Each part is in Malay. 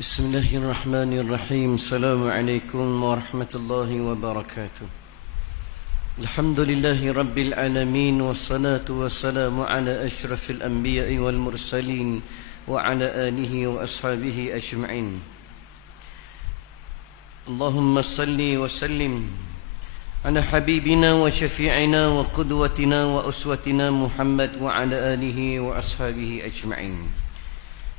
بسم الله الرحمن الرحيم. السلام عليكم ورحمة الله وبركاته. الحمد لله رب العالمين، والصلاة والسلام على أشرف الأنبياء والمرسلين وعلى آله وأصحابه أجمعين. اللهم صل وسلم على حبيبنا وشفيعنا وقدوتنا وأسوتنا محمد وعلى آله وأصحابه أجمعين.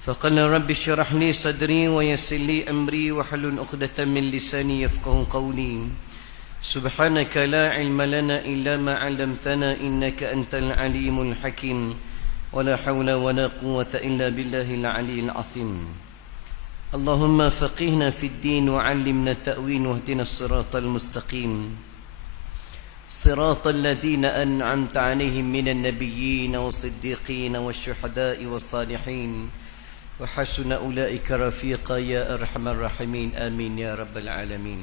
فقال رب اشرح لي صدري ويسر لي أمري واحلل عقدة من لساني يفقهوا قولي. سبحانك لا علم لنا إلا ما علمتنا إنك أنت العليم الحكيم، ولا حول ولا قوة إلا بالله العلي العظيم. اللهم فقهنا في الدين وعلمنا التأويل واهدنا الصراط المستقيم، صراط الذين أنعمت عليهم من النبيين والصديقين والشهداء والصالحين وحسن أولئك رفيقا يا أرحم الراحمين. آمين يا رب العالمين.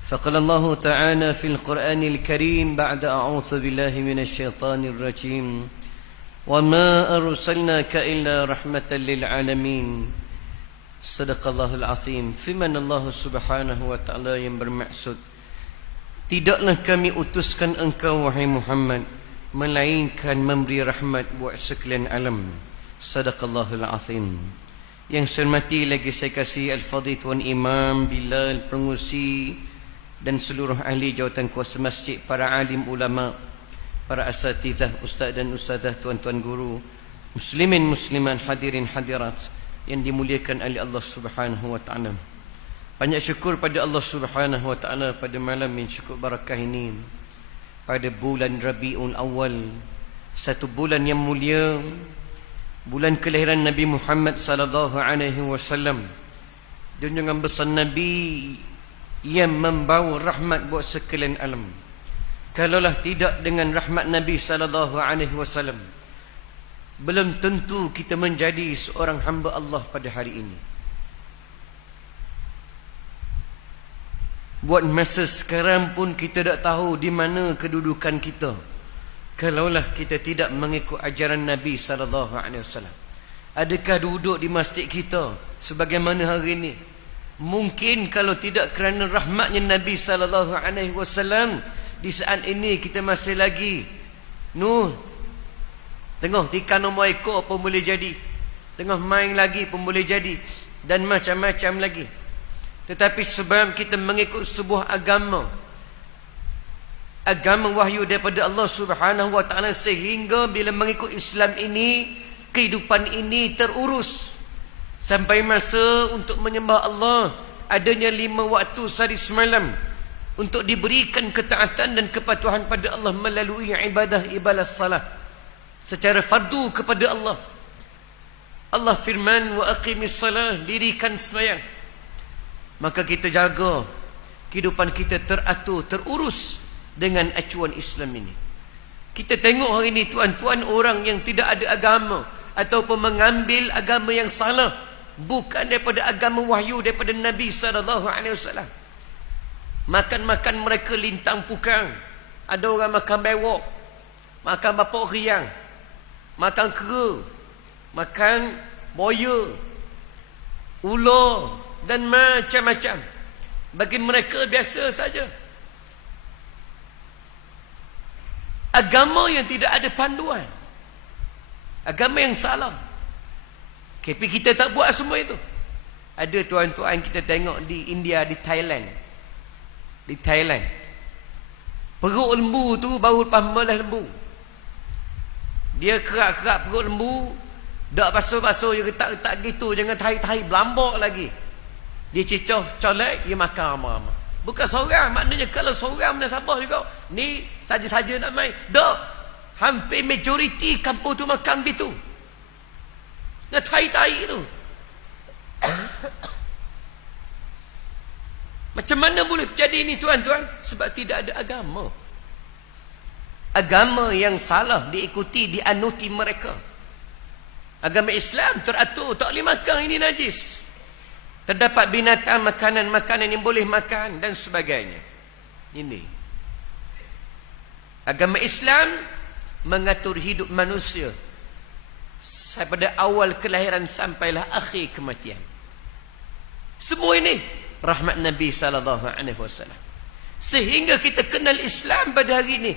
فقال الله تعالى في القرآن الكريم بعد أعوذ بالله من الشيطان الرجيم: وما أرسلناك إلا رحمة للعالمين. صدق الله العظيم. Firman Allah Subhanahu wa taala yang bermaksud, tidaklah kami utuskan engkau wahai Muhammad melainkan memberi rahmat buat sekalian alam. Sadaqallahul azim. Yang saya hormati lagi saya kasih Al-Fadhil Tuan Imam Bilal Pengusi dan seluruh ahli jawatan kuasa masjid, para alim ulama, para asatizah, ustaz dan ustazah, tuan-tuan guru, muslimin musliman, hadirin hadirat yang dimuliakan oleh Allah Subhanahu wa taala. Banyak syukur pada Allah Subhanahu wa taala pada malam yang cukup barakah ini, pada bulan Rabiul Awal, satu bulan yang mulia, bulan kelahiran Nabi Muhammad sallallahu alaihi wasallam, junjungan besar Nabi yang membawa rahmat buat sekalian alam. Kalaulah tidak dengan rahmat Nabi sallallahu alaihi wasallam, belum tentu kita menjadi seorang hamba Allah pada hari ini. Buat masa sekarang pun kita tak tahu di mana kedudukan kita kalaulah kita tidak mengikut ajaran Nabi sallallahu alaihi wasallam. Adakah duduk di masjid kita sebagaimana hari ini? Mungkin kalau tidak kerana rahmatnya Nabi sallallahu alaihi wasallam, di saat ini kita masih lagi tengah tikar nombor ekor pun boleh jadi, tengah main lagi pun boleh jadi, dan macam-macam lagi. Tetapi sebab kita mengikut sebuah agama wahyu daripada Allah Subhanahu wa taala, sehingga bila mengikut Islam ini, kehidupan ini terurus sampai masa untuk menyembah Allah adanya 5 waktu sehari semalam, untuk diberikan ketaatan dan kepatuhan pada Allah melalui ibadah salat secara fardu kepada Allah. Allah firman, wa aqimis salah, dirikan sembahyang. Maka kita jaga kehidupan kita teratur, terurus dengan acuan Islam ini. Kita tengok hari ini tuan-tuan, orang yang tidak ada agama ataupun mengambil agama yang salah, bukan daripada agama wahyu daripada Nabi sallallahu alaihi wasallam. Makan-makan mereka lintang pukang. Ada orang makan bewok, makan bapok riang, makan kera, makan boya, ular dan macam-macam. Bagi mereka biasa saja. Agama yang tidak ada panduan, agama yang salah. Tapi kita tak buat semua itu. Ada tuan-tuan kita tengok di India, di Thailand, perut lembu tu baru lepas melah lembu, dia kerak-kerak perut lembu, dak basuh-basuh, dia retak-retak gitu, jangan tahi-tahi belambok lagi. Dia cecoh colek, dia makan ama-ama. Bukan seorang, maknanya kalau seorang mana sabar juga, ni saja-saja nak main. Dah, hampir majoriti kampung tu makan gitu. Nak tai-tai tu. Macam mana boleh jadi ni tuan-tuan? Sebab tidak ada agama. Agama yang salah diikuti, dianuti mereka. Agama Islam teratur, tak boleh makan ini najis. Terdapat binatang, makanan-makanan yang boleh makan dan sebagainya. Ini agama Islam mengatur hidup manusia daripada awal kelahiran sampailah akhir kematian. Semua ini rahmat Nabi SAW. Sehingga kita kenal Islam pada hari ini.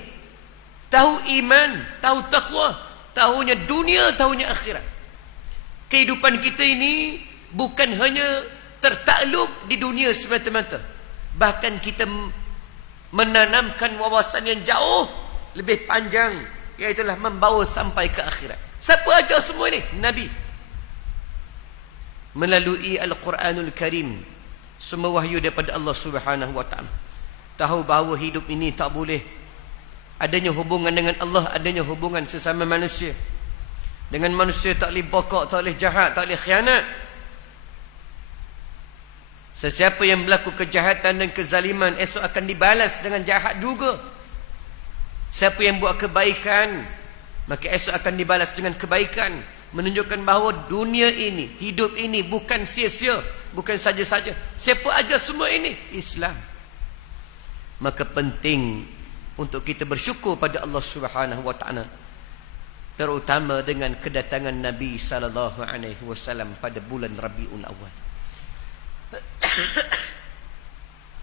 Tahu iman, tahu taqwa, tahunya dunia, tahunya akhirat. Kehidupan kita ini bukan hanya tertakluk di dunia semata-mata. Bahkan kita menanamkan wawasan yang jauh lebih panjang, iaitulah membawa sampai ke akhirat. Siapa ajar semua ini? Nabi. Melalui Al-Quranul Karim, semua wahyu daripada Allah Subhanahu wa taala. Tahu bahawa hidup ini tak boleh adanya hubungan dengan Allah, adanya hubungan sesama manusia. Dengan manusia tak boleh bokok, tak boleh jahat, tak boleh khianat. Sesiapa yang berlaku kejahatan dan kezaliman, esok akan dibalas dengan jahat juga. Siapa yang buat kebaikan, maka esok akan dibalas dengan kebaikan. Menunjukkan bahawa dunia ini, hidup ini bukan sia-sia, bukan saja-saja. Siapa aja semua ini? Islam. Maka penting untuk kita bersyukur pada Allah Subhanahu wa taala, terutama dengan kedatangan Nabi sallallahu alaihi wasallam pada bulan Rabiul Awal.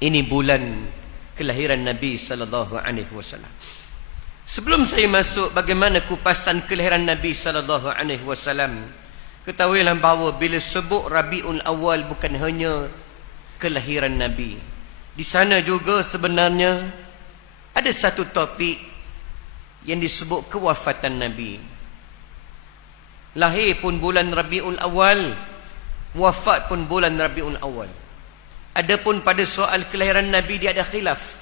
Ini bulan kelahiran Nabi sallallahu alaihi wasallam. Sebelum saya masuk bagaimana kupasan kelahiran Nabi sallallahu alaihi wasallam, ketahuilah bahawa bila sebut Rabiul Awal bukan hanya kelahiran Nabi. Di sana juga sebenarnya ada satu topik yang disebut kewafatan Nabi. Lahir pun bulan Rabiul Awal, wafat pun bulan Rabiul Awal. Adapun pada soal kelahiran Nabi dia ada khilaf.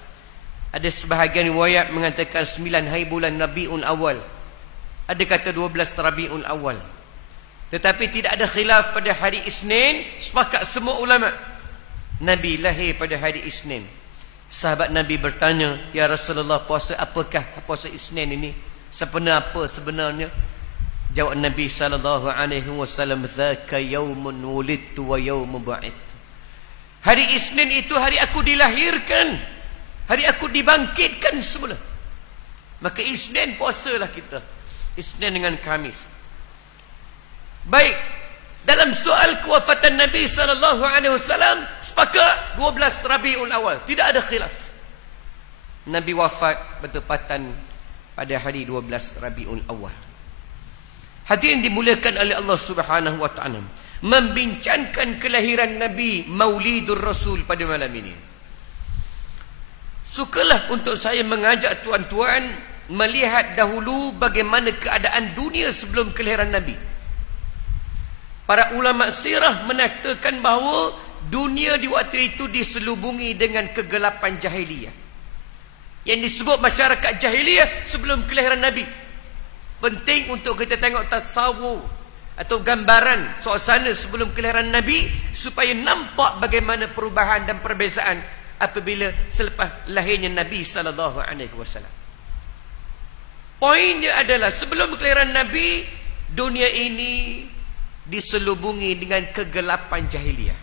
Ada sebahagian riwayat mengatakan 9 hari bulan Rabiul Awal. Ada kata 12 Rabiul Awal. Tetapi tidak ada khilaf pada hari Isnin. Sepakat semua ulama Nabi lahir pada hari Isnin. Sahabat Nabi bertanya, "Ya Rasulullah, puasa apakah puasa Isnin ini? Sempena apa sebenarnya?" Jawab Nabi SAW, "Dzaka yaumun wulidtu wa yaumun bu'ithtu." Hari Isnin itu hari aku dilahirkan, hari aku dibangkitkan semula. Maka Isnin puasalah kita. Isnin dengan Khamis. Baik, dalam soal kewafatan Nabi SAW, sepakat 12 Rabiul Awal. Tidak ada khilaf. Nabi wafat bertepatan pada hari 12 Rabiul Awal. Hadirin dimuliakan oleh Allah Subhanahu wa taala, membincangkan kelahiran Nabi, Maulidur Rasul pada malam ini. Sukalah untuk saya mengajak tuan-tuan melihat dahulu bagaimana keadaan dunia sebelum kelahiran Nabi. Para ulama sirah menaktakan bahawa dunia di waktu itu diselubungi dengan kegelapan jahiliyah. Yang disebut masyarakat jahiliyah sebelum kelahiran Nabi. Penting untuk kita tengok tasawur atau gambaran suasana sebelum kelahiran Nabi supaya nampak bagaimana perubahan dan perbezaan apabila selepas lahirnya Nabi SAW. Poinnya adalah sebelum kelahiran Nabi, dunia ini diselubungi dengan kegelapan jahiliyah.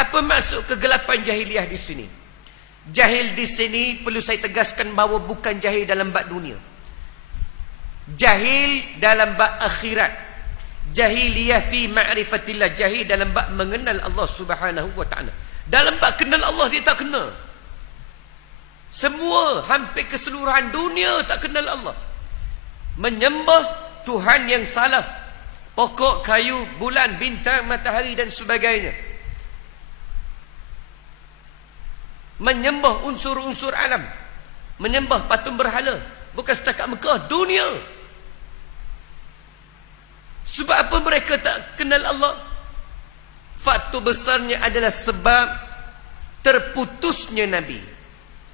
Apa maksud kegelapan jahiliyah di sini? Jahil di sini perlu saya tegaskan bahawa bukan jahil dalam bab dunia. Jahil dalam bab akhirat. Jahiliyah fi ma'rifatillah, jahil dalam bab mengenal Allah Subhanahu wa taala. Dalam bab kenal Allah dia tak kenal. Semua hampir keseluruhan dunia tak kenal Allah. Menyembah Tuhan yang salah. Pokok, kayu, bulan, bintang, matahari dan sebagainya. Menyembah unsur-unsur alam. Menyembah patung berhala. Bukan setakat Mekah, dunia. Sebab apa mereka tak kenal Allah? Faktor besarnya adalah sebab terputusnya Nabi.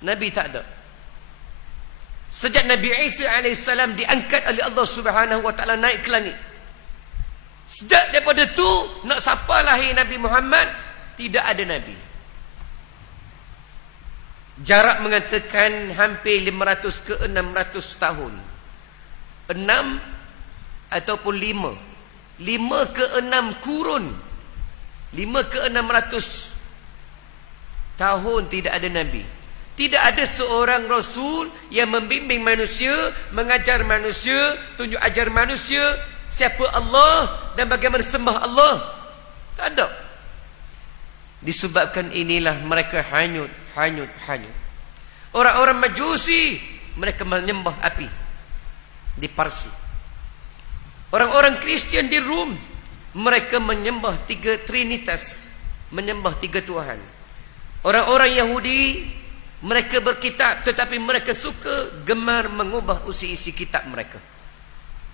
Nabi tak ada. Sejak Nabi Isa AS diangkat oleh Allah Subhanahu wa taala naik ke langit. Sejak daripada tu nak siapa lahir Nabi Muhammad, tidak ada Nabi. Jarak mengatakan hampir 500 ke 600 tahun. 6 ataupun 5. 5 ke 6 kurun. 5 ke 600 tahun tidak ada Nabi. Tidak ada seorang Rasul yang membimbing manusia, mengajar manusia, tunjuk ajar manusia siapa Allah dan bagaimana sembah Allah. Tak ada. Disebabkan inilah mereka hanyut. Orang-orang Majusi, mereka menyembah api di Parsi. Orang-orang Kristian di Rom, mereka menyembah 3 Trinitas, menyembah 3 Tuhan. Orang-orang Yahudi, mereka berkitab, tetapi mereka suka gemar mengubah isi kitab mereka.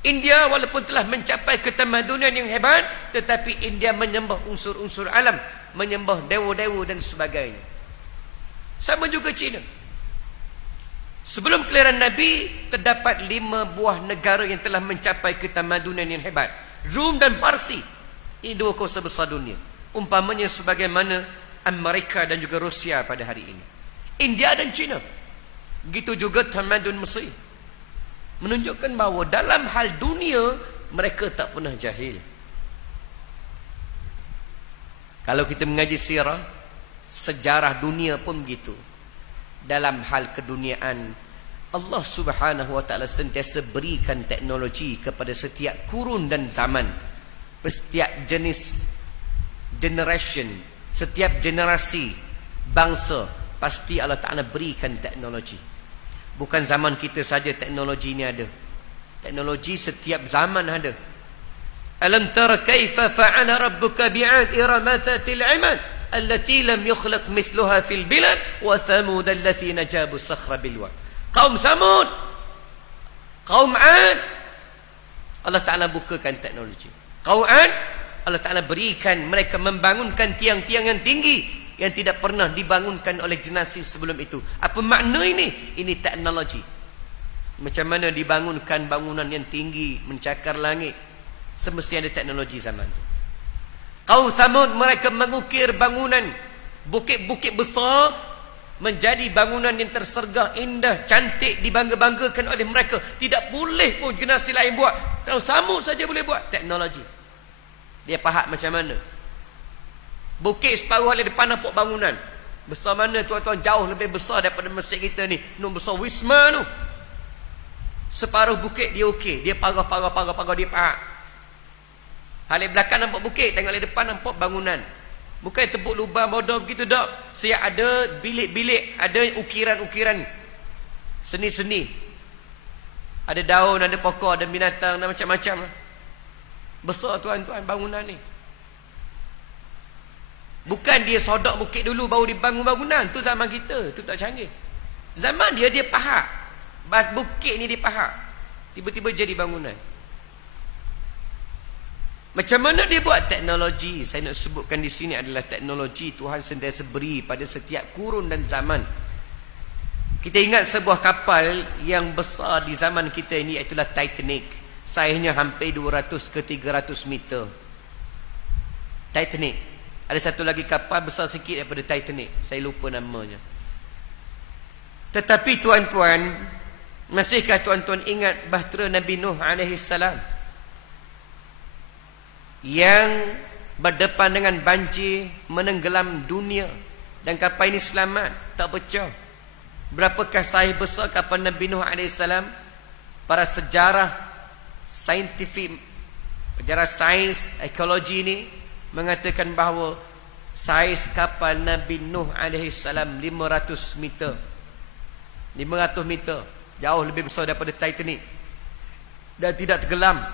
India walaupun telah mencapai ketamadunan yang hebat, tetapi India menyembah unsur-unsur alam, menyembah dewa-dewa dan sebagainya. Sama juga Cina. Sebelum kelahiran Nabi, terdapat 5 buah negara yang telah mencapai ketamadunan yang hebat. Rom dan Parsi. Ini 2 kuasa besar dunia. Umpamanya sebagaimana Amerika dan juga Rusia pada hari ini. India dan China. Begitu juga tamadun Mesir. Menunjukkan bahawa dalam hal dunia, mereka tak pernah jahil. Kalau kita mengaji sirah, sejarah dunia pun begitu. Dalam hal keduniaan, Allah Subhanahu wa ta'ala sentiasa berikan teknologi kepada setiap kurun dan zaman. Setiap jenis, generation, setiap generasi, bangsa, pasti Allah Ta'ala berikan teknologi. Bukan zaman kita saja teknologi ini ada. Teknologi setiap zaman ada. Alam tara kaifa fa'ala rabbuka bi'ad irama dhatil 'imad allati lam yukhlaq mithluha fil bilad wa thamud allatheena jabu as-sakhra bil wad. Kaum Thamud, kaum Ad, Allah Ta'ala bukakan teknologi. Kaum Ad, Allah Ta'ala berikan mereka membangunkan tiang-tiang yang tinggi yang tidak pernah dibangunkan oleh generasi sebelum itu. Apa makna ini? Ini teknologi. Macam mana dibangunkan bangunan yang tinggi mencakar langit, semestinya ada teknologi zaman itu. Kaum Thamud, mereka mengukir bangunan bukit-bukit besar menjadi bangunan yang tersergah, indah, cantik, dibangga-banggakan oleh mereka. Tidak boleh pun generasi lain buat. Kalau Thamud saja boleh buat. Teknologi. Dia faham macam mana. Bukit separuh di depan nampak bangunan. Besar mana tuan-tuan, jauh lebih besar daripada masjid kita ni. Nombor besar Wisma tu. Separuh bukit dia okey. Dia parah dia faham. Hal belakang nampak bukit, tengok di depan nampak bangunan. Bukan tebuk lubang bodoh begitu tak. Siap ada bilik-bilik, ada ukiran-ukiran, seni-seni. Ada daun, ada pokok, ada binatang, dan macam-macam. Besar tuan-tuan bangunan ni. Bukan dia sodok bukit dulu baru dibangun bangunan. Tu zaman kita, tu tak canggih. Zaman dia faham. Bukit ni dia faham. Tiba-tiba jadi bangunan. Macam mana dia buat teknologi? Saya nak sebutkan di sini adalah teknologi Tuhan sentiasa beri pada setiap kurun dan zaman. Kita ingat sebuah kapal yang besar di zaman kita ini, itulah Titanic. Saiznya hampir 200 ke 300 meter. Titanic. Ada satu lagi kapal besar sikit daripada Titanic. Saya lupa namanya. Tetapi tuan-tuan, masihkah tuan-tuan ingat bahtera Nabi Nuh alaihissalam yang berdepan dengan banjir, menenggelam dunia, dan kapal ini selamat, tak pecah? Berapakah saiz besar kapal Nabi Nuh AS? Para sejarah saintifik, sejarah sains, ekologi ini mengatakan bahawa saiz kapal Nabi Nuh AS 500 meter. 500 meter, jauh lebih besar daripada Titanic, dan tidak tenggelam.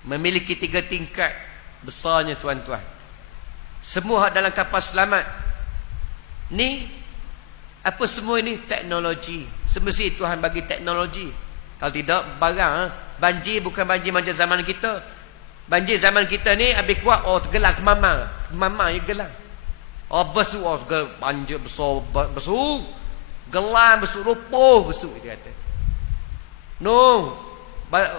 Memiliki 3 tingkat besarnya tuan-tuan. Semua dalam kapal selamat. Ni apa semua ini? Teknologi. Semestinya Tuhan bagi teknologi. Kalau tidak, barang. Banjir bukan banjir macam zaman kita. Banjir zaman kita ni habis kuat, tergelam kemama. Kemama je gelam. Besuk, banjir besar, besuk. Gelam besuk, ropoh besuk, dia kata. No,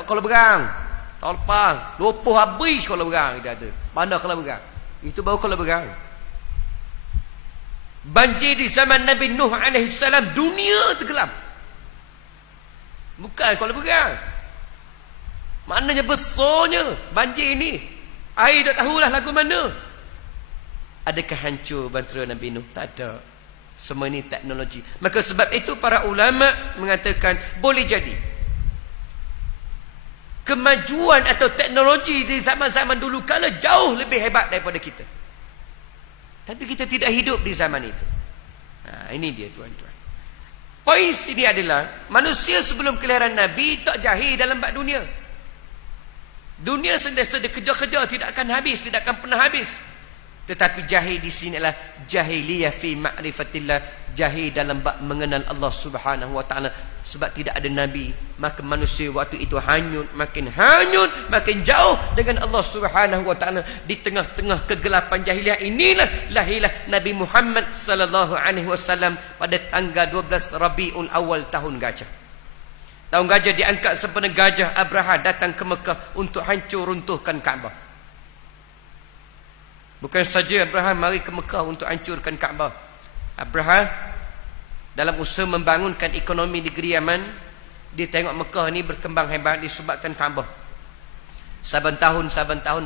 kalau berang tahun lepas, 20 habis kalau berang, dia ada. Mana kalau berang? Itu baru kalau berang. Banjir di zaman Nabi Nuh AS, dunia tenggelam. Bukan kalau berang. Maknanya besarnya banjir ini. Air tak tahulah lagu mana. Adakah hancur bahtera Nabi Nuh? Tak ada. Semua ini teknologi. Maka sebab itu para ulama mengatakan boleh jadi kemajuan atau teknologi di zaman-zaman dulu kala jauh lebih hebat daripada kita. Tapi kita tidak hidup di zaman itu. Ini dia tuan-tuan. Poin sini adalah manusia sebelum kelahiran Nabi tak jahil dalam bab dunia. Dunia sentiasa dikejar-kejar, tidak akan habis, tidak akan pernah habis. Tetapi jahil di sini adalah jahiliyah fi ma'rifatillah, jahil dalam bab mengenal Allah Subhanahu wa taala. Sebab tidak ada nabi, maka manusia waktu itu hanyut, makin jauh dengan Allah Subhanahu wa taala. Di tengah-tengah kegelapan jahiliyah inilah lahirlah Nabi Muhammad sallallahu alaihi wasallam pada tanggal 12 Rabiul Awal tahun gajah. Tahun gajah diangkat sepenuh gajah Abraha datang ke Mekah untuk hancur runtuhkan Kaabah. Bukan saja Abraha mari ke Mekah untuk hancurkan Kaabah. Abraha dalam usaha membangunkan ekonomi negeri Yaman, dia tengok Mekah ni berkembang hebat disebabkan Kaabah. Saban tahun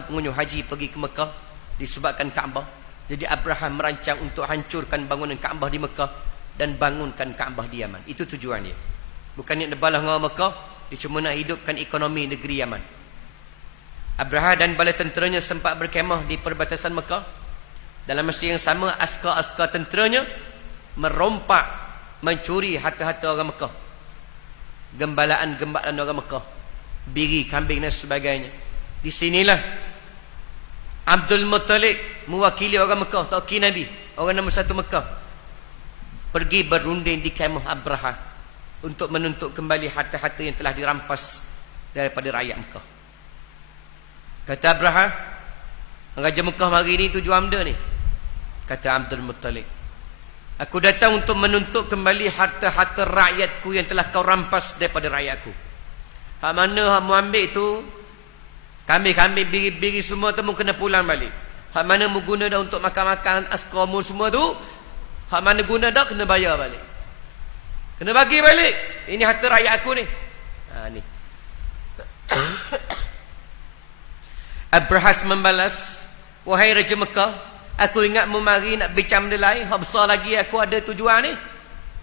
pengunjung haji pergi ke Mekah disebabkan Kaabah. Jadi Abraha merancang untuk hancurkan bangunan Kaabah di Mekah dan bangunkan Kaabah di Yaman. Itu tujuannya. Bukan nak balas dengan Mekah, dia cuma nak hidupkan ekonomi negeri Yaman. Abraha dan bala tenteranya sempat berkemah di perbatasan Mekah. Dalam masa yang sama, askar-askar tenteranya merompak, mencuri harta-harta orang Mekah. Gembalaan orang Mekah, biri, kambing dan sebagainya. Di sinilah Abdul Muttalib mewakili orang Mekah, tauki Nabi, orang nombor 1 Mekah, pergi berunding di kemah Abraha untuk menuntut kembali harta-harta yang telah dirampas daripada rakyat Mekah. Kata Abraha, Raja Mekah mari ni tujuan anda ni. Kata Abdul Muttalib, aku datang untuk menuntut kembali harta-harta rakyatku yang telah kau rampas daripada rakyatku. Hak mana hak mu ambil tu, kambing-kambing, biri-biri semua tu mu kena pulang balik. Hak mana mu guna dah untuk makan-makan askar mu semua tu, hak mana guna dah kena bayar balik. Kena bagi balik. Ini harta rakyat aku ni. Ni. Abrahas membalas, wahai Raja Mekah, aku ingat mu mari nak bincang benda lain. Hak besar lagi aku ada tujuan ni.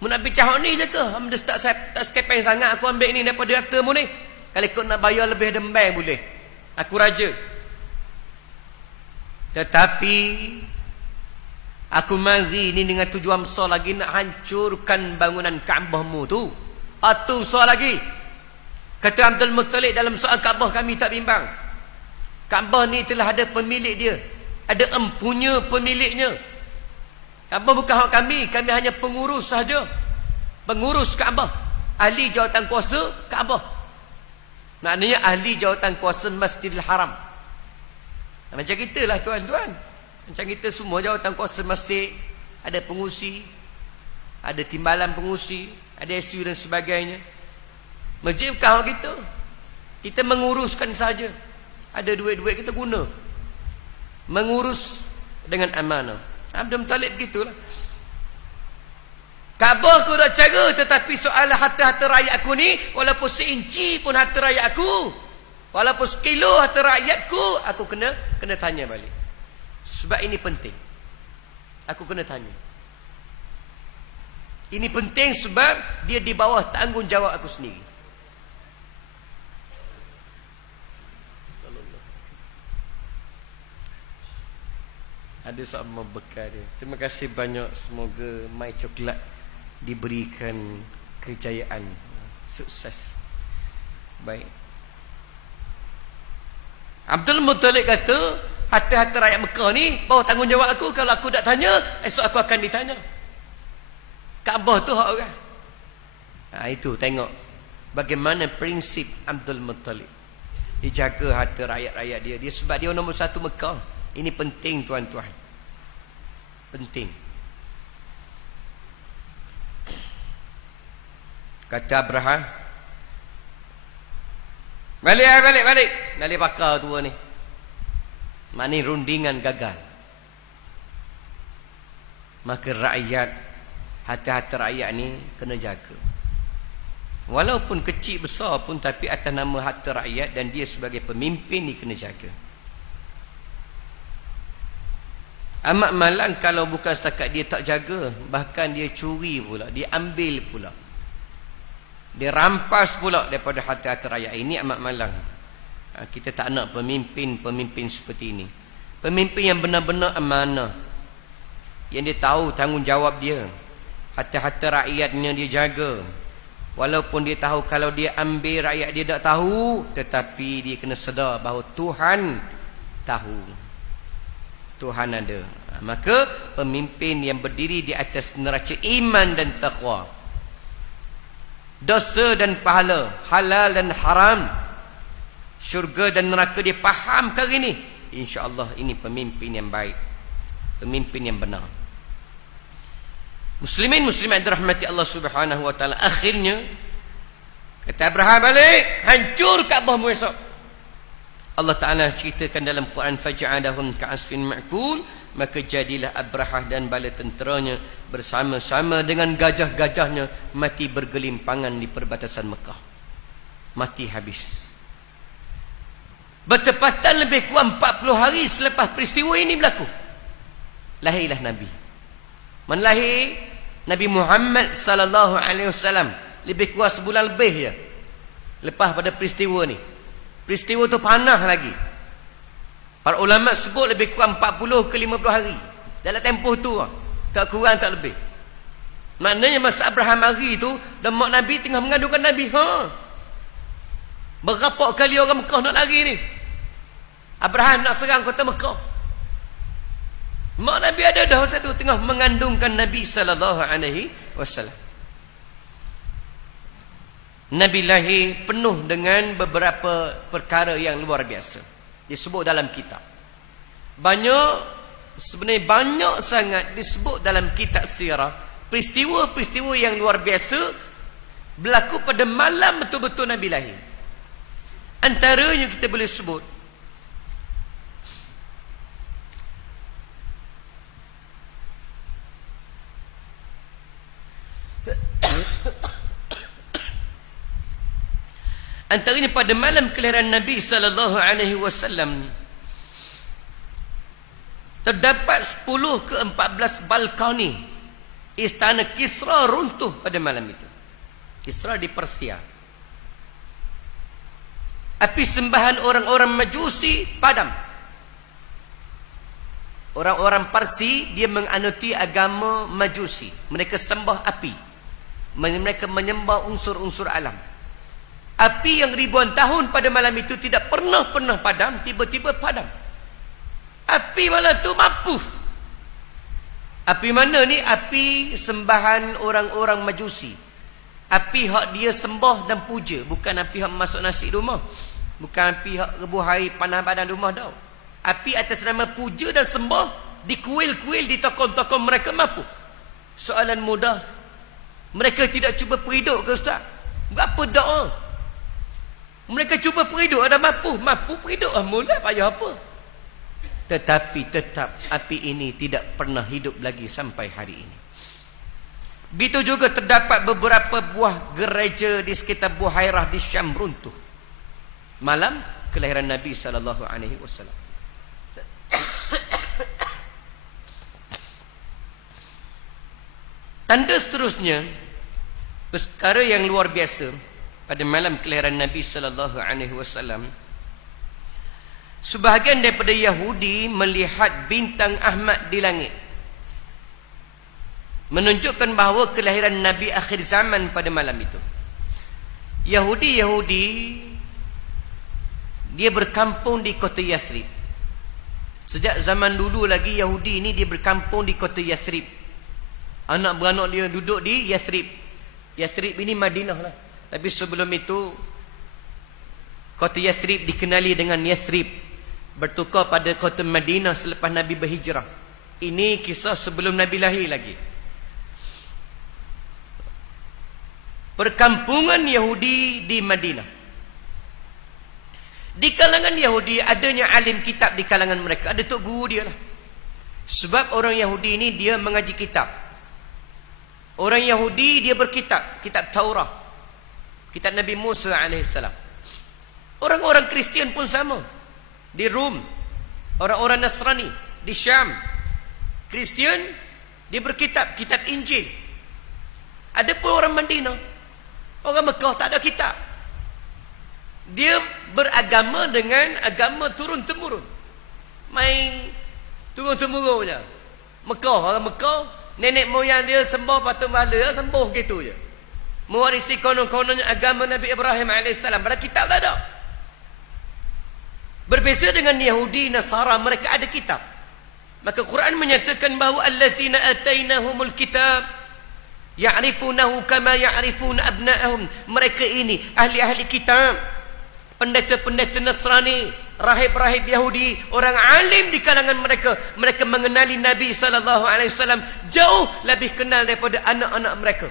Mu nak bincang hak ni je ke? Hak benda tak sekepeng sangat aku ambil ni daripada harta mu ni. Kalau kau nak bayar lebih dembang boleh. Aku raja. Tetapi aku mari ni dengan tujuan besar lagi, nak hancurkan bangunan Kaabahmu tu. Itu besar lagi. Kata Abdul Muttalib, dalam soal Kaabah kami tak bimbang. Kaabah ni telah ada pemilik dia. Ada empunya pemiliknya. Kaabah bukan hak kami hanya pengurus sahaja. Pengurus Kaabah. Ahli jawatan kuasa Kaabah. Maknanya ahli jawatan kuasa Masjidil Haram. Macam kita lah tuan-tuan. Macam kita semua jawatan kuasa masjid, ada pengurusi, ada timbalan pengurusi, ada SU dan sebagainya. Masjid bukan hak kita. Kita menguruskan saja. Ada duit-duit kita guna. Mengurus dengan amanah. Abdul Muttalib begitulah. Kaabah aku dah cara, tetapi soal harta-harta rakyat aku ni, walaupun seinci pun harta rakyat aku, walaupun sekilo harta rakyatku, aku kena tanya balik. Sebab ini penting. Aku kena tanya. Ini penting sebab dia di bawah tanggungjawab aku sendiri. Ada sama bekal dia. Terima kasih banyak. Semoga My Coklat diberikan kejayaan, sukses. Baik. Abdul Muttalib kata, harta-harta rakyat Mekah ni bawah tanggungjawab aku. Kalau aku tak tanya, esok aku akan ditanya. Kaabah tu hak orang. Itu tengok bagaimana prinsip Abdul Muttalib. Dia jaga harta rakyat-rakyat dia. Dia sebab dia nombor 1 Mekah. Ini penting tuan-tuan. Penting. Kata Abraham, balik. Balik bakar tua ni. Mana rundingan gagal. Maka rakyat, harta-harta rakyat ni kena jaga. Walaupun kecil besar pun, tapi atas nama harta rakyat dan dia sebagai pemimpin ni kena jaga. Amat malang kalau bukan setakat dia tak jaga, bahkan dia curi pula, dia ambil pula, dia rampas pula daripada harta-harta rakyat. Ini amat malang. Kita tak nak pemimpin seperti ini. Pemimpin yang benar-benar amanah, yang dia tahu tanggungjawab dia. Harta-harta rakyatnya dia jaga. Walaupun dia tahu kalau dia ambil rakyat dia tak tahu, tetapi dia kena sedar bahawa Tuhan tahu. Tuhan ada. Maka pemimpin yang berdiri di atas neraca iman dan taqwa, dosa dan pahala, halal dan haram, syurga dan neraka, dia faham kali ini, insya-Allah ini pemimpin yang baik, pemimpin yang benar. Muslimin muslimat dirahmati Allah Subhanahu wa taala, akhirnya kata Abraham, balik hancur Kaabahmu esok. Allah Taala ceritakan dalam Quran, faj'alahum ka'asfin ma'kul, maka jadilah Abrahah dan bala tenteranya bersama-sama dengan gajah-gajahnya mati bergelimpangan di perbatasan Mekah. Mati habis. Bertepatan lebih kurang 40 hari selepas peristiwa ini berlaku, lahirlah Nabi. Mana lahir? Nabi Muhammad sallallahu alaihi wasallam lebih kurang sebulan lebih ya lepas pada peristiwa ni. Peristiwa tu panah lagi. Para ulama sebut lebih kurang 40 ke 50 hari dalam tempoh tu, tak kurang tak lebih. Maknanya masa Abraham hari tu dan mak Nabi tengah mengandungkan Nabi. Berapa kali orang Mekah nak lari ni? Abraham nak serang kota Mekah. Mak Nabi ada dah masa tu tengah mengandungkan Nabi sallallahu alaihi wasallam. Nabi lahir penuh dengan beberapa perkara yang luar biasa. Disebut dalam kitab. Sebenarnya banyak sangat disebut dalam kitab sirah. Peristiwa-peristiwa yang luar biasa berlaku pada malam betul-betul Nabi lahir. Antaranya kita boleh sebut antaranya pada malam kelahiran Nabi sallallahu alaihi wasallam terdapat 10 ke 14 balkoni istana Kisra runtuh pada malam itu. Kisra di Persia. Api sembahan orang-orang Majusi padam. Orang-orang Parsi dia menganuti agama Majusi. Mereka sembah api. Mereka menyembah unsur-unsur alam. Api yang ribuan tahun pada malam itu tidak pernah padam, tiba-tiba padam. Api malam tu mampu. Api mana ni? Api sembahan orang-orang Majusi. Api hak dia sembah dan puja, bukan api hak masuk nasi rumah, bukan api hak rebus air panah badan rumah tau. Api atas nama puja dan sembah, di kuil-kuil, di tokoh-tokoh mereka mampu. Soalan mudah, mereka tidak cuba periduk ke Ustaz? Berapa doa? Mereka cuba periduk, ada mampu periduk, mula payah apa? Tetapi tetap api ini tidak pernah hidup lagi sampai hari ini. Begitu juga terdapat beberapa buah gereja di sekitar Buhairah di Syam runtuh malam kelahiran Nabi sallallahu alaihi wasallam. Tanda seterusnya, perkara yang luar biasa pada malam kelahiran Nabi sallallahu alaihi wasallam, sebahagian daripada Yahudi melihat bintang Ahmad di langit, menunjukkan bahawa kelahiran Nabi akhir zaman pada malam itu. Yahudi dia berkampung di kota Yathrib. Sejak zaman dulu lagi Yahudi ini dia berkampung di kota Yathrib. Anak beranak dia duduk di Yathrib. Yathrib ini Madinah lah. Tapi sebelum itu kota Yathrib dikenali dengan Yathrib, bertukar pada kota Madinah selepas Nabi berhijrah. Ini kisah sebelum Nabi lahir lagi. Perkampungan Yahudi di Madinah. Di kalangan Yahudi adanya alim kitab di kalangan mereka. Ada tok guru dia lah. Sebab orang Yahudi ini dia mengaji kitab. Orang Yahudi dia berkitab, kitab Taurah, kitab Nabi Musa alaihissalam. Orang-orang Kristian pun sama. Di Rom, orang-orang Nasrani di Syam, Kristian dia berkitab, kitab Injil. Ada pun orang Madinah, orang Mekah tak ada kitab. Dia beragama dengan agama turun-temurun. Main turun-temurun je. Mekah, orang Mekah, nenek moyang dia sembah patung bala, sembuh gitu je. Mewarisi konon-kononnya agama Nabi Ibrahim AS. Pada kitab tak ada. Berbeza dengan Yahudi, Nasara, mereka ada kitab. Maka Quran menyatakan bahawa allazina atainahumul kitab ya'rifunahu kama ya'rifuna abna'ahum. Mereka ini ahli-ahli kitab, pendeta-pendeta Nasrani, rahib-rahib Yahudi, orang alim di kalangan mereka. Mereka mengenali Nabi SAW jauh lebih kenal daripada anak-anak mereka.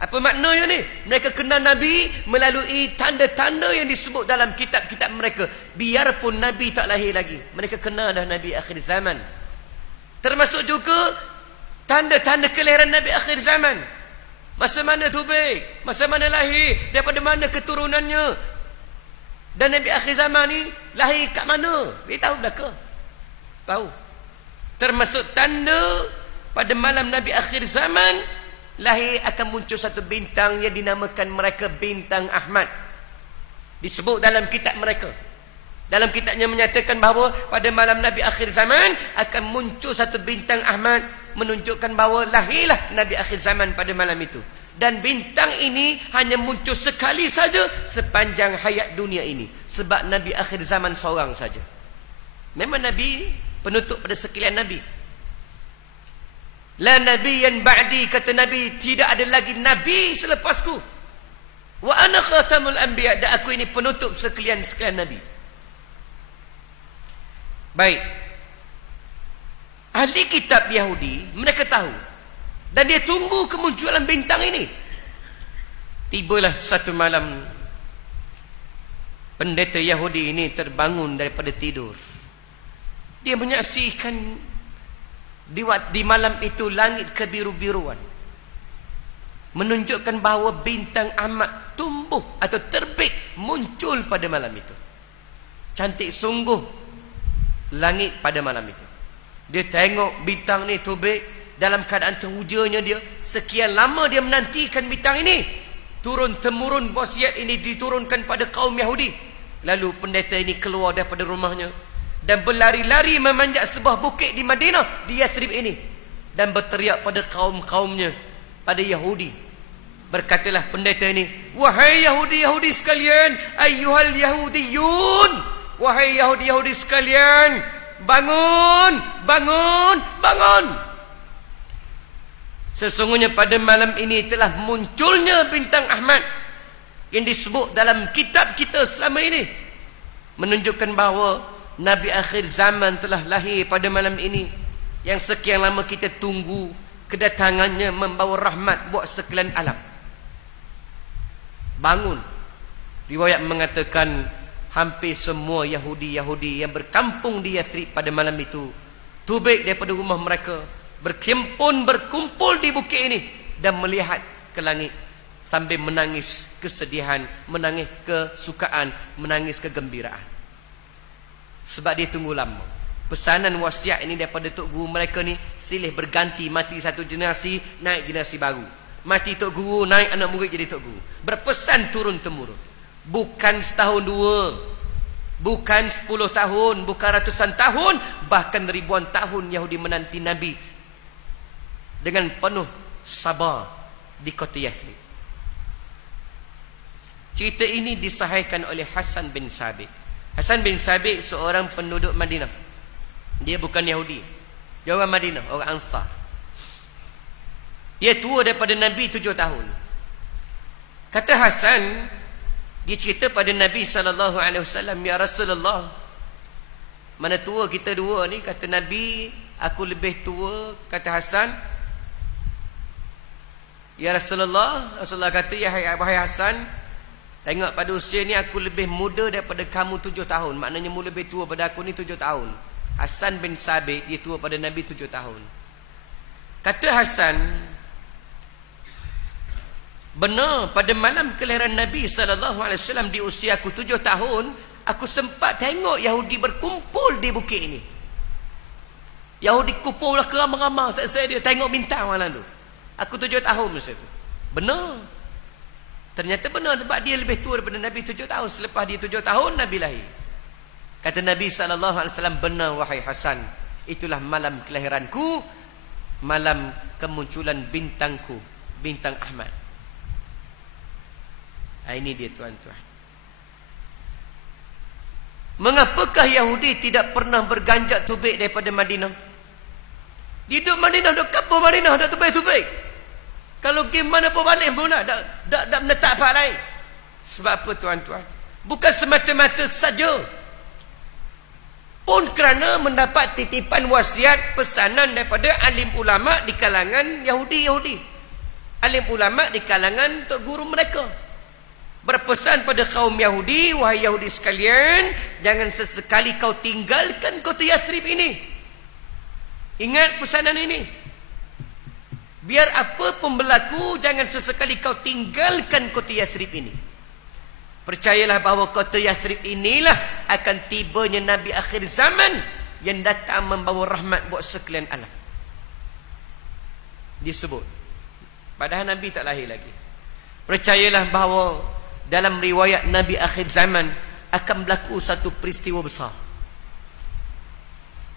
Apa maknanya ni? Mereka kenal Nabi melalui tanda-tanda yang disebut dalam kitab-kitab mereka. Biarpun Nabi tak lahir lagi, mereka kenal dah Nabi akhir zaman. Termasuk juga tanda-tanda kelahiran Nabi akhir zaman. Masa mana tubik, masa mana lahir, daripada mana keturunannya. Dan Nabi akhir zaman ni lahir kat mana? Dia tahu belaka? Tahu. Termasuk tanda pada malam Nabi akhir zaman, lahir akan muncul satu bintang yang dinamakan mereka bintang Ahmad. Disebut dalam kitab mereka. Dalam kitabnya menyatakan bahawa pada malam Nabi akhir zaman akan muncul satu bintang Ahmad, menunjukkan bahawa lahirlah Nabi akhir zaman pada malam itu. Dan bintang ini hanya muncul sekali saja sepanjang hayat dunia ini. Sebab Nabi akhir zaman seorang saja. Memang Nabi penutup pada sekalian Nabi. La nabiyyan ba'di, kata Nabi, tidak ada lagi Nabi selepasku. Wa ana khatamul anbiya, dan aku ini penutup sekalian Nabi. Baik. Ahli kitab Yahudi, mereka tahu. Dan dia tunggu kemunculan bintang ini. Tibalah satu malam, pendeta Yahudi ini terbangun daripada tidur. Dia menyaksikan di malam itu langit kebiru-biruan, menunjukkan bahawa bintang Ahmad tumbuh atau terbit, muncul pada malam itu. Cantik sungguh langit pada malam itu. Dia tengok bintang ni terbit dalam keadaan teruja dia. Sekian lama dia menantikan bintang ini. Turun-temurun wasiat ini diturunkan pada kaum Yahudi. Lalu pendeta ini keluar daripada rumahnya dan berlari-lari memanjat sebuah bukit di Madinah, di Yathrib ini, dan berteriak pada kaum-kaumnya, pada Yahudi. Berkatalah pendeta ini, wahai Yahudi-Yahudi sekalian, ayyuhal Yahudiyun, wahai Yahudi-Yahudi sekalian, bangun, bangun, bangun. Sesungguhnya pada malam ini telah munculnya bintang Ahmad yang disebut dalam kitab kita selama ini, menunjukkan bahawa Nabi akhir zaman telah lahir pada malam ini, yang sekian lama kita tunggu kedatangannya membawa rahmat buat sekalian alam. Bangun. Riwayat mengatakan hampir semua Yahudi-Yahudi yang berkampung di Yathrib pada malam itu tubik daripada rumah mereka, berkumpul di bukit ini dan melihat ke langit sambil menangis kesedihan, menangis kesukaan, menangis kegembiraan. Sebab dia tunggu lama. Pesanan wasiat ini daripada Tok Guru mereka ni silih berganti, mati satu generasi, naik generasi baru. Mati Tok Guru, naik anak murid jadi Tok Guru. Berpesan turun-temurun. Bukan setahun dua, bukan 10 tahun, bukan ratusan tahun, bahkan ribuan tahun Yahudi menanti Nabi dengan penuh sabar di kota Yathrib. Cerita ini disahihkan oleh Hasan bin Sabit. Hasan bin Sabit seorang penduduk Madinah. Dia bukan Yahudi, dia orang Madinah, orang Ansar. Dia tua daripada Nabi 7 tahun. Kata Hasan, dia cerita pada Nabi SAW, ya Rasulullah, mana tua kita dua ni? Kata Nabi, aku lebih tua. Kata Hasan, ya Rasulullah. Rasulullah kata, ya wahai Hasan, tengok pada usia ni aku lebih muda daripada kamu 7 tahun. Maknanya mu lebih tua pada aku ni 7 tahun. Hasan bin Sabit, dia tua pada Nabi 7 tahun. Kata Hasan, benar pada malam kelahiran Nabi SAW di usia aku 7 tahun, aku sempat tengok Yahudi berkumpul di bukit ini. Yahudi kumpul lah keramah-ramah. Saya dia tengok bintang malam tu. Aku 7 tahun masa tu. Benar. Ternyata benar sebab dia lebih tua daripada Nabi 7 tahun. Selepas dia 7 tahun Nabi lahir. Kata Nabi SAW, benar wahai Hasan, Itulah malam kelahiranku, malam kemunculan bintangku, bintang Ahmad. Ini dia tuan-tuan. Mengapakah Yahudi tidak pernah berganjak tubik daripada Madinah? Duduk Madinah, duduk kapur Madinah, duduk tubik-tubik. Kalau gimana pun balik pula, tak menetap apa lain. Sebab apa tuan-tuan? Bukan semata-mata saja, pun kerana mendapat titipan wasiat pesanan daripada alim ulama di kalangan Yahudi. Alim ulama di kalangan tok guru mereka berpesan pada kaum Yahudi, wahai Yahudi sekalian, jangan sesekali kau tinggalkan kota Yathrib ini. Ingat pesanan ini. Biar apa pun berlaku, jangan sesekali kau tinggalkan kota Yathrib ini. Percayalah bahawa kota Yathrib inilah akan tibanya Nabi akhir zaman yang datang membawa rahmat buat sekalian alam. Disebut. Padahal Nabi tak lahir lagi. Percayalah bahawa dalam riwayat Nabi akhir zaman akan berlaku satu peristiwa besar.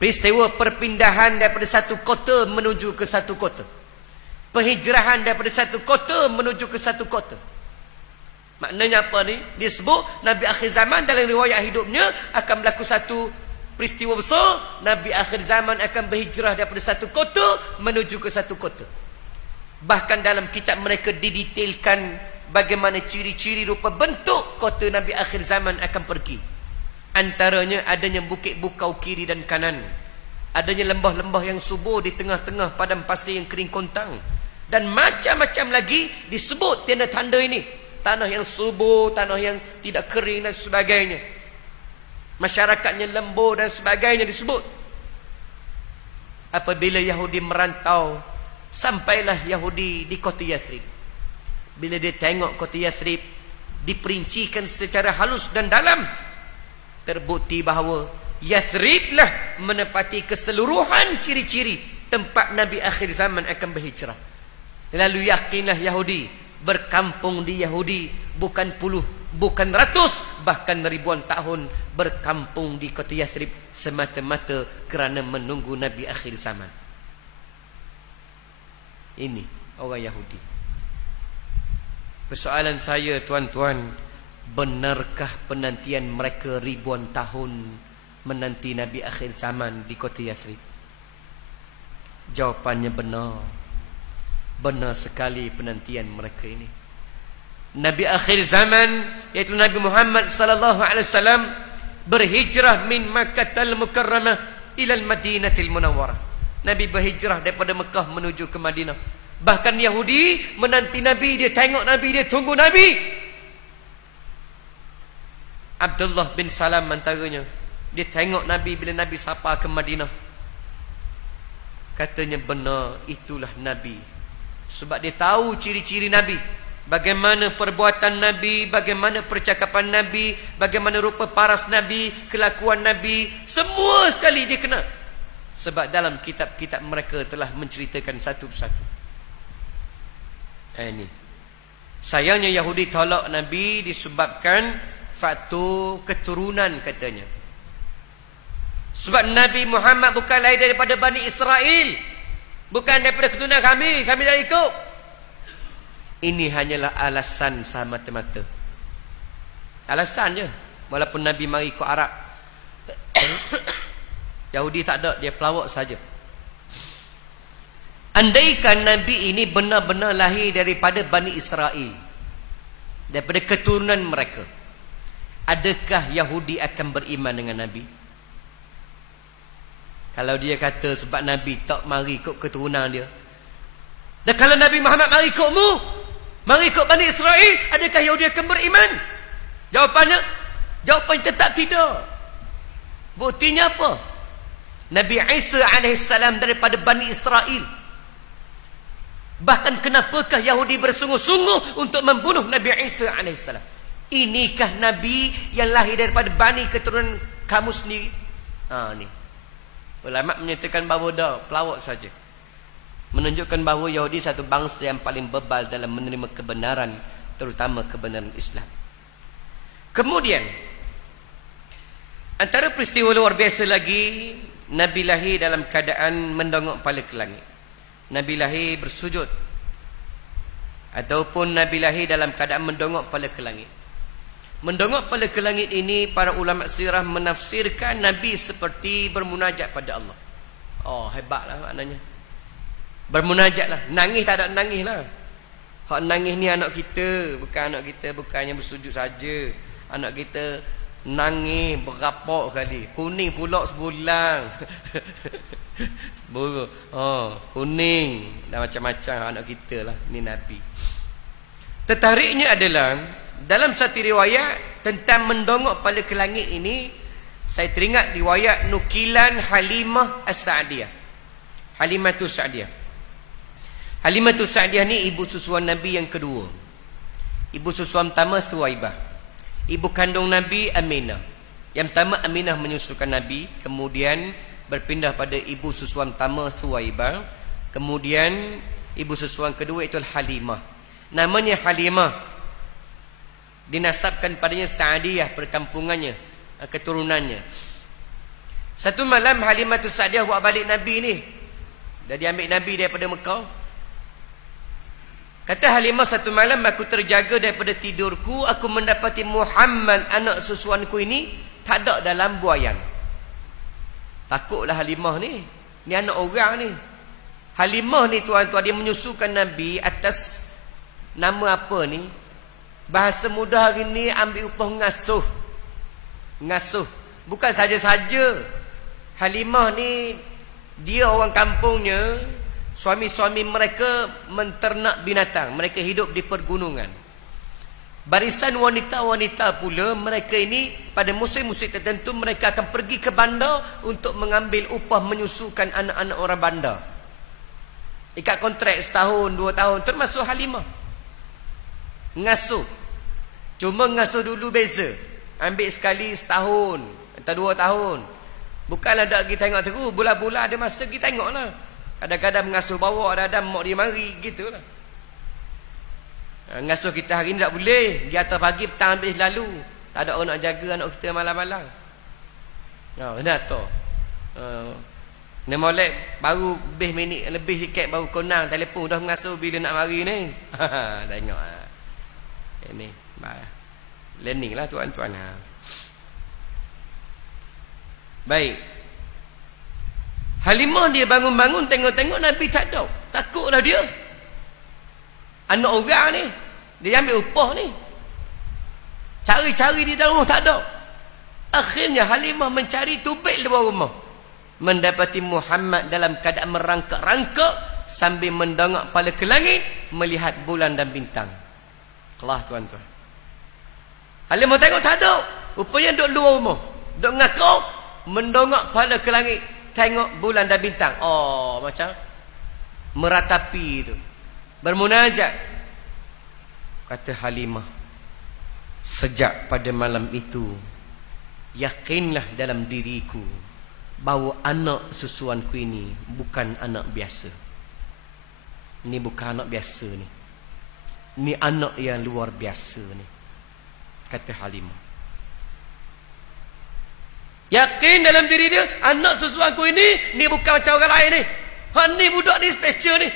Peristiwa perpindahan daripada satu kota menuju ke satu kota. Penghijrahan daripada satu kota menuju ke satu kota. Maknanya apa ni? Disebut Nabi akhir zaman dalam riwayat hidupnya akan berlaku satu peristiwa besar. Nabi akhir zaman akan berhijrah daripada satu kota menuju ke satu kota. Bahkan dalam kitab mereka didetailkan bagaimana ciri-ciri rupa bentuk kota Nabi akhir zaman akan pergi. Antaranya adanya bukit bukau kiri dan kanan. Adanya lembah-lembah yang subur di tengah-tengah padang pasir yang kering kontang. Dan macam-macam lagi disebut tanda-tanda ini. Tanah yang subur, tanah yang tidak kering dan sebagainya. Masyarakatnya lembur dan sebagainya disebut. Apabila Yahudi merantau, sampailah Yahudi di kota Yathrib. Bila dia tengok kota Yathrib diperincikan secara halus dan dalam, terbukti bahawa Yathrib lah menepati keseluruhan ciri-ciri tempat Nabi akhir zaman akan berhijrah. Lalu yakinlah Yahudi berkampung di Yahudi, bukan puluh, bukan ratus, bahkan ribuan tahun berkampung di kota Yathrib semata-mata kerana menunggu Nabi akhir zaman. Ini orang Yahudi. Persoalan saya tuan-tuan, benarkah penantian mereka ribuan tahun menanti Nabi akhir zaman di kota Yathrib? Jawapannya benar. Benar sekali penantian mereka ini. Nabi akhir zaman, iaitu Nabi Muhammad sallallahu alaihi wasallam, berhijrah min Makkahul Mukarramah ila al-Madinatul Munawwarah. Nabi berhijrah daripada Mekah menuju ke Madinah. Bahkan Yahudi menanti Nabi, dia tengok Nabi, dia tunggu Nabi. Abdullah bin Salam antaranya, dia tengok Nabi bila Nabi sapa ke Madinah. Katanya benar, itulah Nabi. Sebab dia tahu ciri-ciri Nabi, bagaimana perbuatan Nabi, bagaimana percakapan Nabi, bagaimana rupa paras Nabi, kelakuan Nabi, semua sekali dia kenal. Sebab dalam kitab-kitab mereka telah menceritakan satu persatu. Ini. Sayangnya Yahudi tolak Nabi disebabkan faktor keturunan katanya. Sebab Nabi Muhammad bukan lahir daripada Bani Israel, bukan daripada keturunan kami dah ikut. Ini hanyalah alasan semata-mata. Alasan je. Walaupun Nabi mari ikut Arab. Yahudi tak ada, dia pelawak saja. Andaikan Nabi ini benar-benar lahir daripada Bani Israel, daripada keturunan mereka, adakah Yahudi akan beriman dengan Nabi? Kalau dia kata sebab Nabi tak mari ikut keturunan dia. Dan kalau Nabi Muhammad mari ikutmu, mari ikut Bani Israel, adakah Yahudi akan beriman? Jawapannya tetap tidak. Buktinya apa? Nabi Isa alaihissalam daripada Bani Israel. Bahkan kenapakah Yahudi bersungguh-sungguh untuk membunuh Nabi Isa alaihissalam? Inikah Nabi yang lahir daripada Bani keturunan kamu sendiri? Ni. Ulama menyatakan bahawa dah pelawak saja. Menunjukkan bahawa Yahudi satu bangsa yang paling bebal dalam menerima kebenaran, terutama kebenaran Islam. Kemudian antara peristiwa luar biasa lagi Nabi lahir dalam keadaan mendongak kepala ke langit. Nabi lahir bersujud. Ataupun Nabi lahir dalam keadaan mendongak kepala ke langit. Mendongak kepala ke langit ini, para ulama sirah menafsirkan Nabi seperti bermunajat pada Allah. Oh, hebatlah maknanya. Bermunajatlah. Nangis tak ada nangis lah. Hak nangis ni anak kita. Bukan anak kita, bukannya bersujud saja. Anak kita nangis berapa kali. Kuning pula sebulan. Kuning. Dan macam-macam anak kita lah. Ni Nabi. Tertariknya adalah dalam satu riwayat tentang mendongak kepala ke langit ini, saya teringat riwayat nukilan Halimah As-Sa'diyah. Halimatus Sa'diyah. Halimatus Sa'diyah ni ibu susuan Nabi yang kedua. Ibu susuan pertama Thuwaibah. Ibu kandung Nabi Aminah. Yang pertama Aminah menyusukan Nabi, kemudian berpindah pada ibu susuan pertama Thuwaibah, kemudian ibu susuan kedua itu Halimah. Namanya Halimah dinasabkan padanya Sa'diyah, perkampungannya, keturunannya. Satu malam Halimatus Sa'diyah buat balik Nabi ni. Dah diambil Nabi daripada Mekah. Kata Halimah, satu malam aku terjaga daripada tidurku, aku mendapati Muhammad anak susuanku ini tak ada dalam buayan. Takutlah Halimah ni. Ni anak orang ni. Halimah ni tuan-tuan, dia menyusukan Nabi atas nama apa ni? Bahasa mudah hari ni ambil upah ngasuh. Ngasuh. Bukan saja-saja. Halimah ni, dia orang kampungnya, suami-suami mereka menternak binatang. Mereka hidup di pergunungan. Barisan wanita-wanita pula, mereka ini pada musim-musim tertentu mereka akan pergi ke bandar untuk mengambil upah menyusukan anak-anak orang bandar. Ikat kontrak setahun, 2 tahun, termasuk Halimah. Ngasuh. Cuma ngasuh dulu beza. Ambil sekali setahun atau 2 tahun. Bukanlah dak pergi tengok terus, bulan-bulan ada masa pergi tengoklah. Kadang-kadang mengasuh bawa, kadang-kadang mak dia mari, gitulah. Ngasuh kita hari ni tak boleh. Dia atas pagi, petang habis lalu. Tak ada orang nak jaga anak kita malam-malam. Kena tu. Ni molek baru lebih minit lebih sikit baru konang telefon dah mengasuh bila nak mari ni. Tengok. Ini learning lah tuan-tuan. Baik. Halimah dia bangun-bangun tengok-tengok Nabi tak ada. Takutlah dia. Anak orang ni, dia ambil upah ni. Cari-cari di dalam rumah tak ada. Akhirnya Halimah mencari tubik luar rumah. Mendapati Muhammad dalam keadaan merangkak-rangkak sambil mendongak kepala ke langit melihat bulan dan bintang. Kelah tuan-tuan. Halimah tengok tak ada. Rupanya duduk luar rumah. Duduk ngakau mendongak kepala ke langit, tengok bulan dan bintang. Oh, macam meratapi itu. Bermunajat. Kata Halimah, sejak pada malam itu yakinlah dalam diriku bahawa anak susuanku ini bukan anak biasa. Ini bukan anak biasa ni. Ini anak yang luar biasa ni. Kata Halimah. Yakin dalam diri dia, anak susuanku ini bukan macam orang lain ni. Ni budak ni special ni.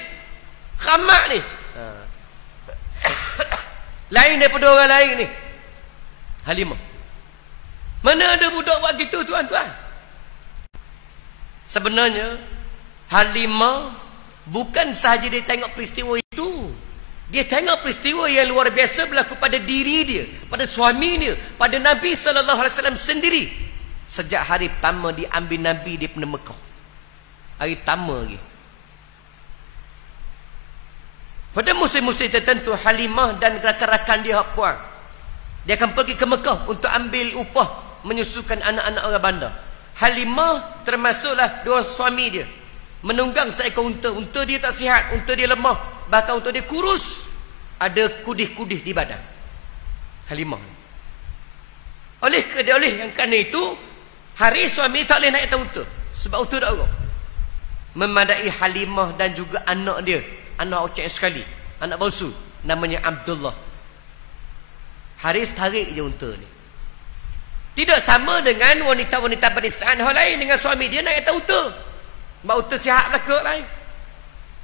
Khamak ni. Lain daripada orang lain ni. Halimah. Mana ada budak buat gitu tuan-tuan? Sebenarnya Halimah bukan sahaja dia tengok peristiwa itu. Dia tengok peristiwa yang luar biasa berlaku pada diri dia, pada suami dia, pada Nabi SAW sendiri. Sejak hari pertama diambil Nabi di Mekah. Hari pertama lagi. Pada musim-musim tertentu Halimah dan rakan-rakan dia hak puang, dia akan pergi ke Mekah untuk ambil upah menyusukan anak-anak orang bandar. Halimah termasuklah dua suami dia menunggang seekor unta. Unta dia tak sihat, unta dia lemah, bahkan unta dia kurus, ada kudih-kudih di badan Halimah. Oleh yang kerana itu, hari suami tak boleh naik atas unta sebab unta dah urut. Memadai Halimah dan juga anak dia, anak ocak sekali, anak bongsu, namanya Abdullah. Haris tarik je unta ni. Tidak sama dengan wanita-wanita Bani Sa'ad yang lain. Dengan suami dia naik atas unta. Mak unta sihat lah ke lain.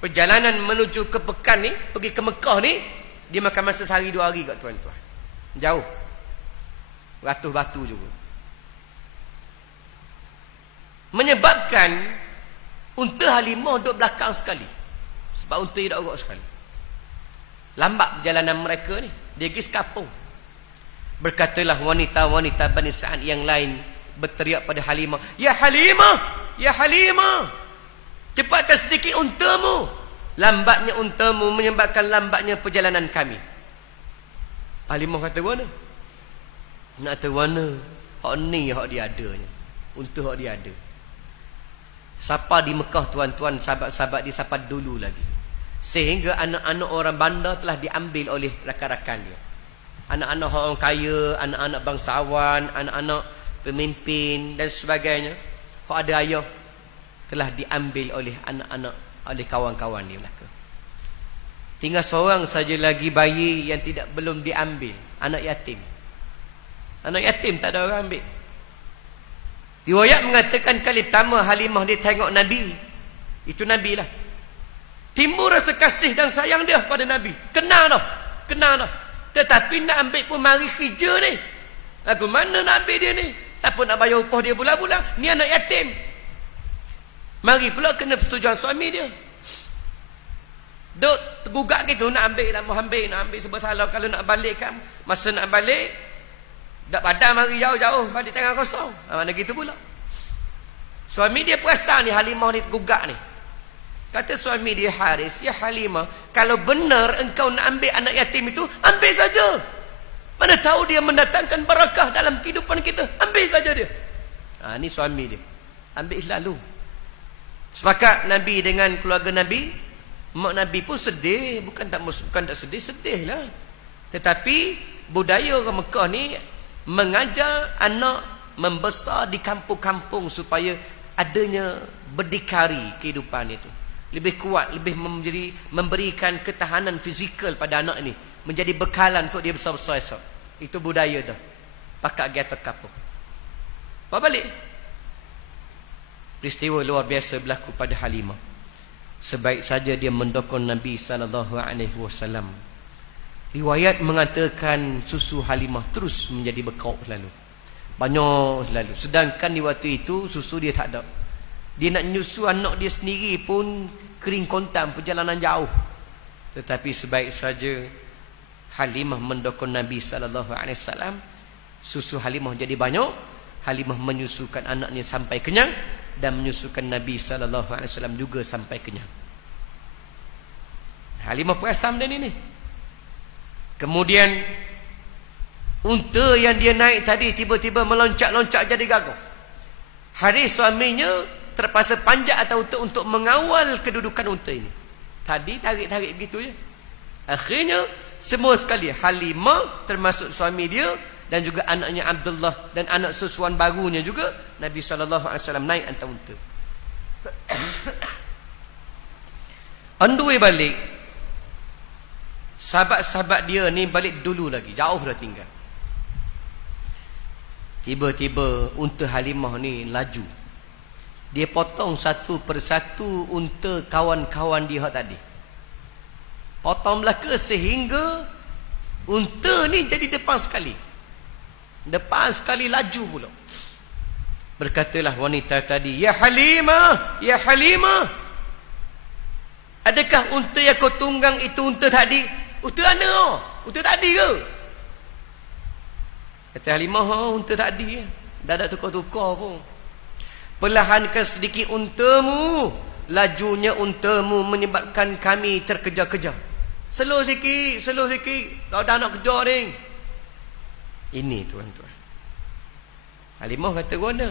Perjalanan menuju ke Pekan ni, pergi ke Mekah ni, dia makan masa sehari 2 hari kat tuan-tuan. Jauh. Ratus batu juga. Menyebabkan unta Halimah duduk belakang sekali. Sebab unta dia tak urut sekali. Lambat perjalanan mereka ni. Dia pergi sekapung. Berkatalah wanita-wanita Bani Sa'ad yang lain berteriak pada Halimah, "Ya Halimah! Ya Halimah! Cepatkan sedikit untamu. Lambatnya untamu menyebabkan lambatnya perjalanan kami." Halimah kata, "Mana? Nak tahu mana? Hak ni hak dia adanya. Unta hak dia ada." Siapa di Mekah tuan-tuan, sahabat-sahabat dia siapa dulu lagi. Sehingga anak-anak orang bandar telah diambil oleh rakan-rakan dia. Anak-anak orang kaya, anak-anak bangsawan, anak-anak pemimpin dan sebagainya. Hak ada ayah telah diambil oleh anak-anak, oleh kawan-kawan dia belaka. Tinggal seorang saja lagi bayi yang belum diambil, anak yatim. Anak yatim tak ada orang ambil. Riwayat mengatakan kali pertama Halimah dia tengok Nabi, itu Nabi lah, timbul rasa kasih dan sayang dia pada Nabi. Kenal dah. Tetapi nak ambil pun mari kerja ni. Lagu mana nak ambil dia ni? Siapa nak bayar upah dia bulan-bulan? Ni anak yatim. Mari pula kena persetujuan suami dia. Duk tergugak gitu, nak ambil, nak ambil sebab salah. Kalau nak balik kan, masa nak balik dak padan, mari jauh-jauh balik tangan kosong. Mana gitu pula. Suami dia perasan ni Halimah ni tergugak ni. Kata suami dia Haris, "Ya Halimah, kalau benar engkau nak ambil anak yatim itu, ambil saja. Mana tahu dia mendatangkan barakah dalam kehidupan kita. Ambil saja dia." Ni suami dia. Ambil lalu. Sepakat Nabi dengan keluarga Nabi. Mak Nabi pun sedih. Bukan tak sedih, sedih lah. Tetapi budaya orang Mekah ni mengajar anak membesar di kampung-kampung supaya adanya berdikari kehidupan itu. Lebih kuat, lebih memberikan ketahanan fizikal pada anak ini. Menjadi bekalan untuk dia besar-besar esok. Itu budaya dah. Pakak gata kapung. Bawa balik. Peristiwa luar biasa berlaku pada Halimah. Sebaik saja dia mendokong Nabi SAW. Riwayat mengatakan susu Halimah terus menjadi bekau selalu. Banyak selalu. Sedangkan di waktu itu susu dia tak ada. Dia nak nyusu anak dia sendiri pun kering kontam, perjalanan jauh. Tetapi sebaik saja Halimah mendokong Nabi SAW, susu Halimah jadi banyak. Halimah menyusukan anaknya sampai kenyang dan menyusukan Nabi SAW juga sampai kenyang. Halimah perasan dan ini. Kemudian unta yang dia naik tadi tiba-tiba meloncat-loncat jadi gagah. Haris suaminya terpaksa panjat atas unta untuk mengawal kedudukan unta ini. Tadi tarik-tarik begitu je. Akhirnya semua sekali Halimah termasuk suami dia dan juga anaknya Abdullah dan anak susuan barunya juga, Nabi SAW naik atas unta. Andui balik. Sahabat-sahabat dia ni balik dulu lagi, jauh dah tinggal. Tiba-tiba unta Halimah ni laju. Dia potong satu persatu unta kawan-kawan dia tadi. Potong belaka sehingga unta ni jadi depan sekali. Depan sekali laju pula. Berkatalah wanita tadi, "Ya Halimah, ya Halimah, adakah unta yang kau tunggang itu unta tadi?" "Unta mana? Unta tadi ke?" Kata Halimah, "Unta tadi. Dah ada tukar-tukar pun." "Perlahankan sedikit untamu. Lajunya untamu menyebabkan kami terkejar-kejar. Slow sikit, slow sikit. Kau dah nak kejar ni." Ini tuan-tuan. Halimah kata, "Mana?"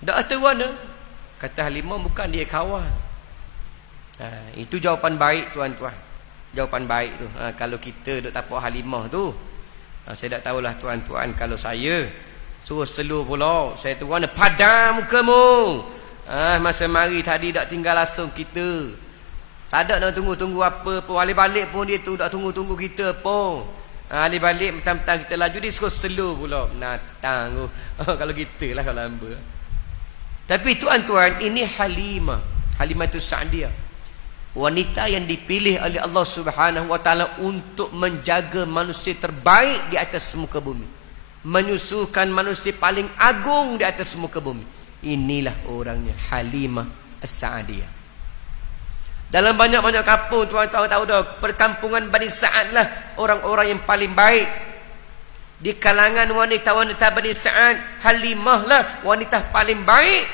"Tak kata mana?" Kata Halimah, "Bukan dia kawan." Itu jawapan baik tuan-tuan. Jawapan baik tu. Kalau kita duk tapak Halimah tu, saya tak tahulah tuan-tuan, kalau saya suruh slow pula, saya tu mana padam mukamu. Masa mari tadi tak tinggal langsung kita. Tak ada nak tunggu-tunggu apa pun. Balik-balik pun dia tu tak tunggu-tunggu kita pun. Ali balik mentang-mentang kita laju dia suruh slow pula. Natang tu. Kalau gitulah kalau hamba. Tapi tuan-tuan, ini Halimah. Halimatus Sa'diyah. Wanita yang dipilih oleh Allah Subhanahu wa taala untuk menjaga manusia terbaik di atas muka bumi. Menyusukan manusia paling agung di atas muka bumi. Inilah orangnya, Halimah As-Sa'diyah. Dalam banyak-banyak kampung, tuan-tuan tahu dah, perkampungan Bani Sa'ad lah orang-orang yang paling baik. Di kalangan wanita-wanita Bani Sa'ad, Halimah lah wanita paling baik.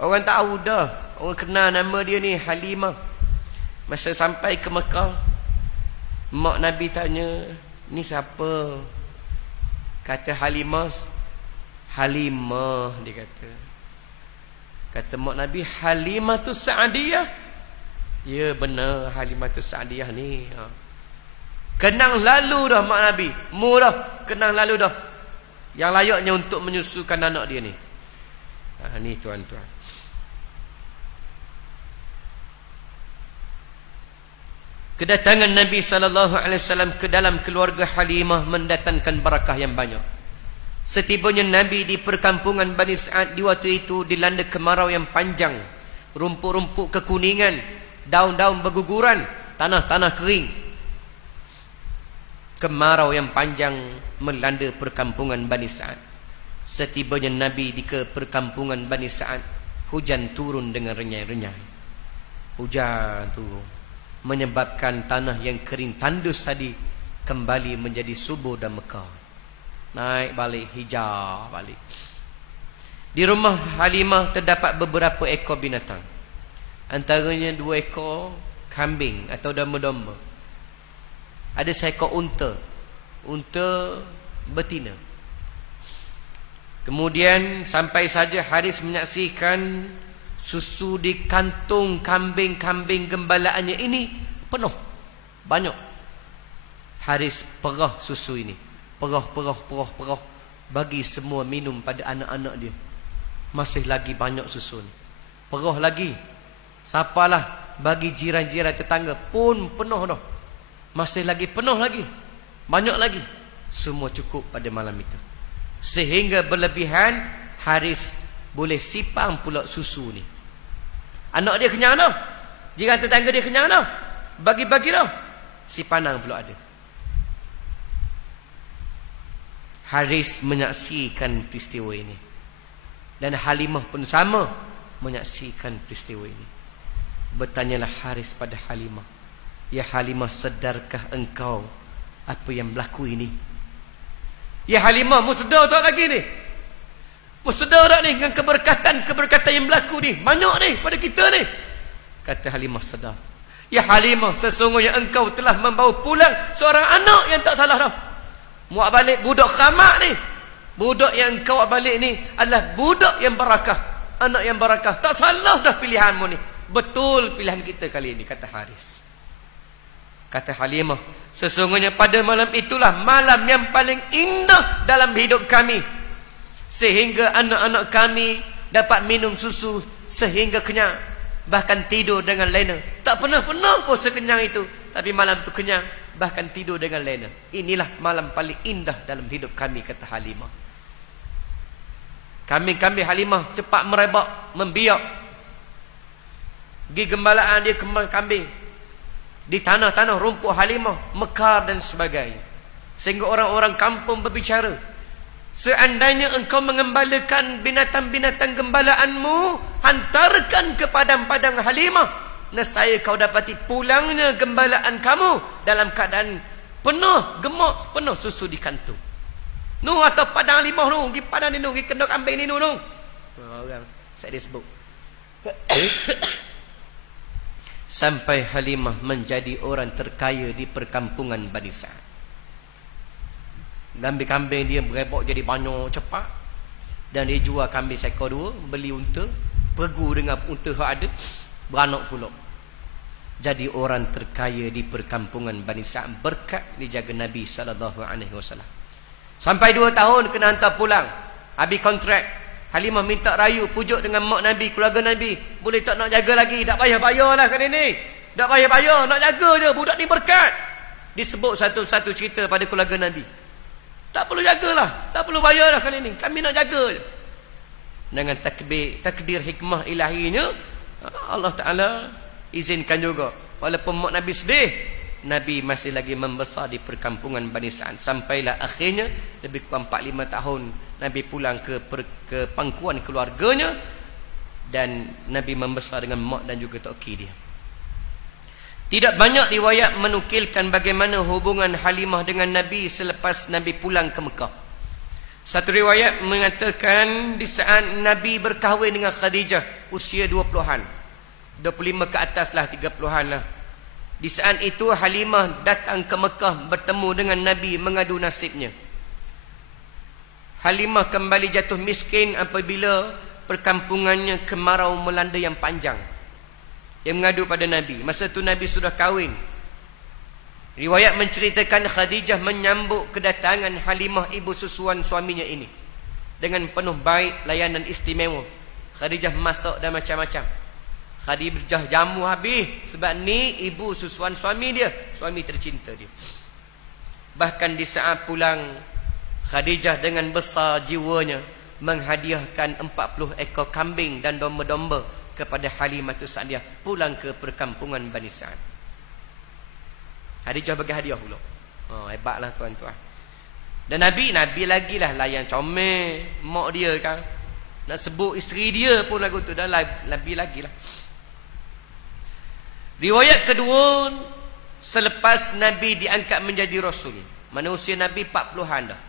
Orang tahu dah, orang kenal nama dia ni, Halimah. Masa sampai ke Mekah, mak Nabi tanya, ni siapa? Kata Halimah. Halimah, dia kata. Kata mak Nabi, Halimatus Sa'diyah. Ya benar, Halimatus Sa'diyah ni. Kenang lalu dah mak Nabi. Murah, kenang lalu dah. Yang layaknya untuk menyusukan anak dia ni. Ni tuan-tuan. Kedatangan Nabi SAW ke dalam keluarga Halimah mendatangkan barakah yang banyak. Setibanya Nabi di perkampungan Bani Sa'ad di waktu itu dilanda kemarau yang panjang, rumput-rumput kekuningan, daun-daun berguguran, tanah-tanah kering. Kemarau yang panjang melanda perkampungan Bani Sa'ad. Setibanya Nabi di ke perkampungan Bani Sa'ad, hujan turun dengan renyai-renyai. Hujan turun menyebabkan tanah yang kering tandus tadi kembali menjadi subur dan mekar. Naik balik, hijau balik. Di rumah Halimah terdapat beberapa ekor binatang. Antaranya 2 ekor kambing atau domba-domba. Ada seekor unta. Unta betina. Kemudian sampai saja Haris menyaksikan susu di kantung kambing-kambing gembalaannya ini penuh. Banyak. Haris perah susu ini. Perah. Bagi semua minum pada anak-anak dia. Masih lagi banyak susu ni. Perah lagi. Siapalah bagi jiran-jiran tetangga pun penuh dah. Masih lagi penuh lagi. Banyak lagi. Semua cukup pada malam itu. Sehingga berlebihan, Haris boleh sipang pula susu ni. Anak dia kenyang dah. Jiran tetangga dia kenyang dah. Bagi-bagi dah. Sipanang pula ada. Haris menyaksikan peristiwa ini. Dan Halimah pun sama menyaksikan peristiwa ini. Bertanyalah Haris pada Halimah, ya Halimah, sedarkah engkau apa yang berlaku ini? Ya Halimah, mu sedar tak lagi ni? Mu sedar tak ni dengan keberkatan yang berlaku ni? Banyak ni pada kita ni. Kata Halimah, sedar. Ya Halimah, sesungguhnya engkau telah membawa pulang seorang anak yang tak salah dah. Muak balik budak khamak ni. Budak yang kau balik ni adalah budak yang barakah. Anak yang barakah. Tak salah dah pilihanmu ni. Betul pilihan kita kali ini, kata Haris. Kata Halimah, sesungguhnya pada malam itulah malam yang paling indah dalam hidup kami. Sehingga anak-anak kami dapat minum susu sehingga kenyang. Bahkan tidur dengan lena. Tak pernah-pernah pun sekenyang itu. Tapi malam tu kenyang. Bahkan tidur dengan lena. Inilah malam paling indah dalam hidup kami, kata Halimah. Kambing-kambing Halimah cepat merebak, membiak. Pergi gembalaan dia kambing. Di tanah-tanah rumput Halimah, mekar dan sebagainya. Sehingga orang-orang kampung berbicara, seandainya engkau mengembalakan binatang-binatang gembalaanmu, hantarkan ke padang-padang Halimah. Nescaya kau dapati pulangnya gembalaan kamu dalam keadaan penuh gemuk, penuh susu di kantung. Nu atau padang Halimah nu, pergi padang ni nu, pergi kendok kambing ni nu. Orang saya disebut. Sampai Halimah menjadi orang terkaya di perkampungan Bani Sa'ad. Kambing-kambing dia berebok jadi banyak cepat. Dan dia jual kambing seekor 2, beli unta, pergu dengan unta yang ada, beranak pula. Jadi orang terkaya di perkampungan Bani Sa'ad berkat dijaga Nabi SAW. Sampai 2 tahun kena hantar pulang. Habis kontrak. Halimah minta rayu, pujuk dengan mak Nabi, keluarga Nabi. Boleh tak nak jaga lagi? Tak payah bayar lah kali ni. Tak payah bayar, nak jaga je. Budak ni berkat. disebut satu-satu cerita pada keluarga Nabi. Tak perlu jagalah, tak perlu bayarlah kali ini. Kami nak jaga je. Dengan takdir hikmah ilahinya, Allah Ta'ala izinkan juga. Walaupun mak Nabi sedih, Nabi masih lagi membesar di perkampungan Bani Sa'ad. Sampailah akhirnya lebih kurang 4-5 tahun Nabi pulang ke pangkuan keluarganya, dan Nabi membesar dengan mak dan juga toki dia. Tidak banyak riwayat menukilkan bagaimana hubungan Halimah dengan Nabi selepas Nabi pulang ke Mekah. Satu riwayat mengatakan di saat Nabi berkahwin dengan Khadijah usia 20-an. 25 ke atas lah, 30-an lah. Di saat itu Halimah datang ke Mekah bertemu dengan Nabi mengadu nasibnya. Halimah kembali jatuh miskin apabila perkampungannya kemarau melanda yang panjang. Dia mengadu pada Nabi. Masa itu Nabi sudah kahwin. Riwayat menceritakan Khadijah menyambut kedatangan Halimah ibu susuan suaminya ini dengan penuh baik, layanan istimewa. Khadijah masak dan macam-macam. Khadijah jamu habis sebab ni ibu susuan suami dia, suami tercinta dia. Bahkan di saat pulang, Khadijah dengan besar jiwanya menghadiahkan 40 ekor kambing dan domba-domba kepada Halimah Sa'diyah pulang ke perkampungan Bani Sa'ad. Khadijah bagi hadiah pula. Hebatlah tuan-tuan. Dan Nabi lagi lah layan comel mak dia kan. Nak sebut isteri dia pun lagu tu dah Nabi lagi lah. Riwayat kedua, selepas Nabi diangkat menjadi Rasul, mana usia Nabi 40-an dah,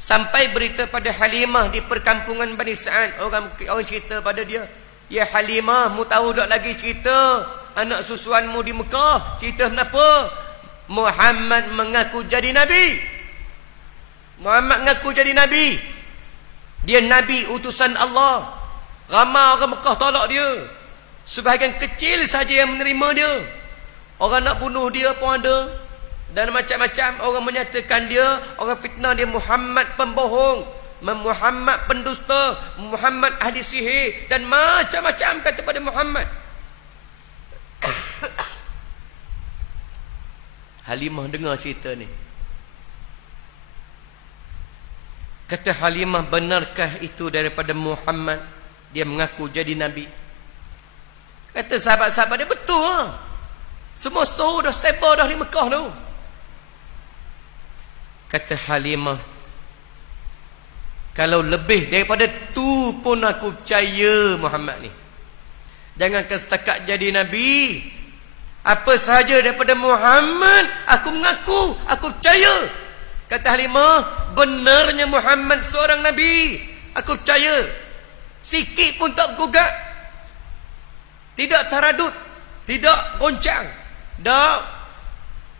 sampai berita pada Halimah di perkampungan Bani Sa'ad. Orang cerita pada dia, ya Halimah, mu tahu tak lagi cerita anak susuanmu di Mekah? Cerita kenapa? Muhammad mengaku jadi Nabi. Muhammad mengaku jadi Nabi. Dia Nabi utusan Allah. Ramai orang Mekah tolak dia. Sebahagian kecil saja yang menerima dia. Orang nak bunuh dia pun ada. Dan macam-macam orang menyatakan dia, orang fitnah dia Muhammad pembohong, Muhammad pendusta, Muhammad ahli sihir, dan macam-macam kata pada Muhammad. Halimah dengar cerita ni. Kata Halimah, benarkah itu daripada Muhammad? Dia mengaku jadi Nabi. Kata sahabat-sahabat dia, betul lah. Semua suruh dah sebar dah di Mekah tu. Kata Halimah, kalau lebih daripada tu pun aku percaya Muhammad ni. Jangankan setakat jadi Nabi, apa sahaja daripada Muhammad aku mengaku, aku percaya. Kata Halimah, benarnya Muhammad seorang Nabi, aku percaya. Sikit pun tak gugat, tidak taradud, tidak goncang. Tak,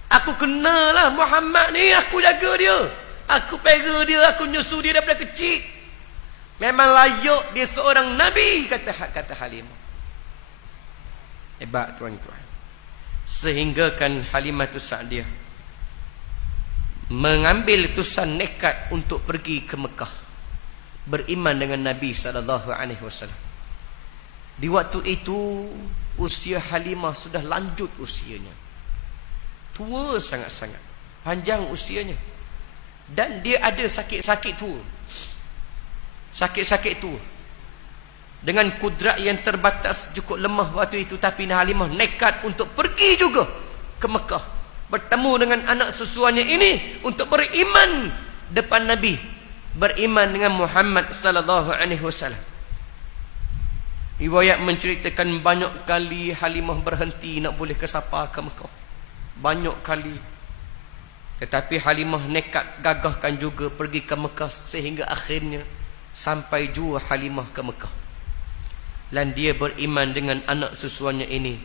aku kenalah Muhammad ni, aku jaga dia, aku pera dia, aku nyusu dia daripada kecil. Memang layak dia seorang Nabi, kata Halimah. Hebat tuan-tuan. Sehingga kan Halimah Sa'diyah mengambil keputusan nekat untuk pergi ke Mekah, beriman dengan Nabi SAW. Di waktu itu usia Halimah sudah lanjut usianya, tua sangat-sangat, panjang usianya, dan dia ada sakit-sakit tua. Sakit-sakit tua dengan kudrat yang terbatas, cukup lemah waktu itu. Tapi Halimah nekat untuk pergi juga ke Mekah, bertemu dengan anak susuannya ini untuk beriman depan Nabi, beriman dengan Muhammad sallallahu alaihi wasallam. Riwayat menceritakan banyak kali Halimah berhenti nak boleh ke sapa ke Mekah, banyak kali. Tetapi Halimah nekat gagahkan juga pergi ke Mekah, sehingga akhirnya sampai jua Halimah ke Mekah. Dan dia beriman dengan anak susuannya ini,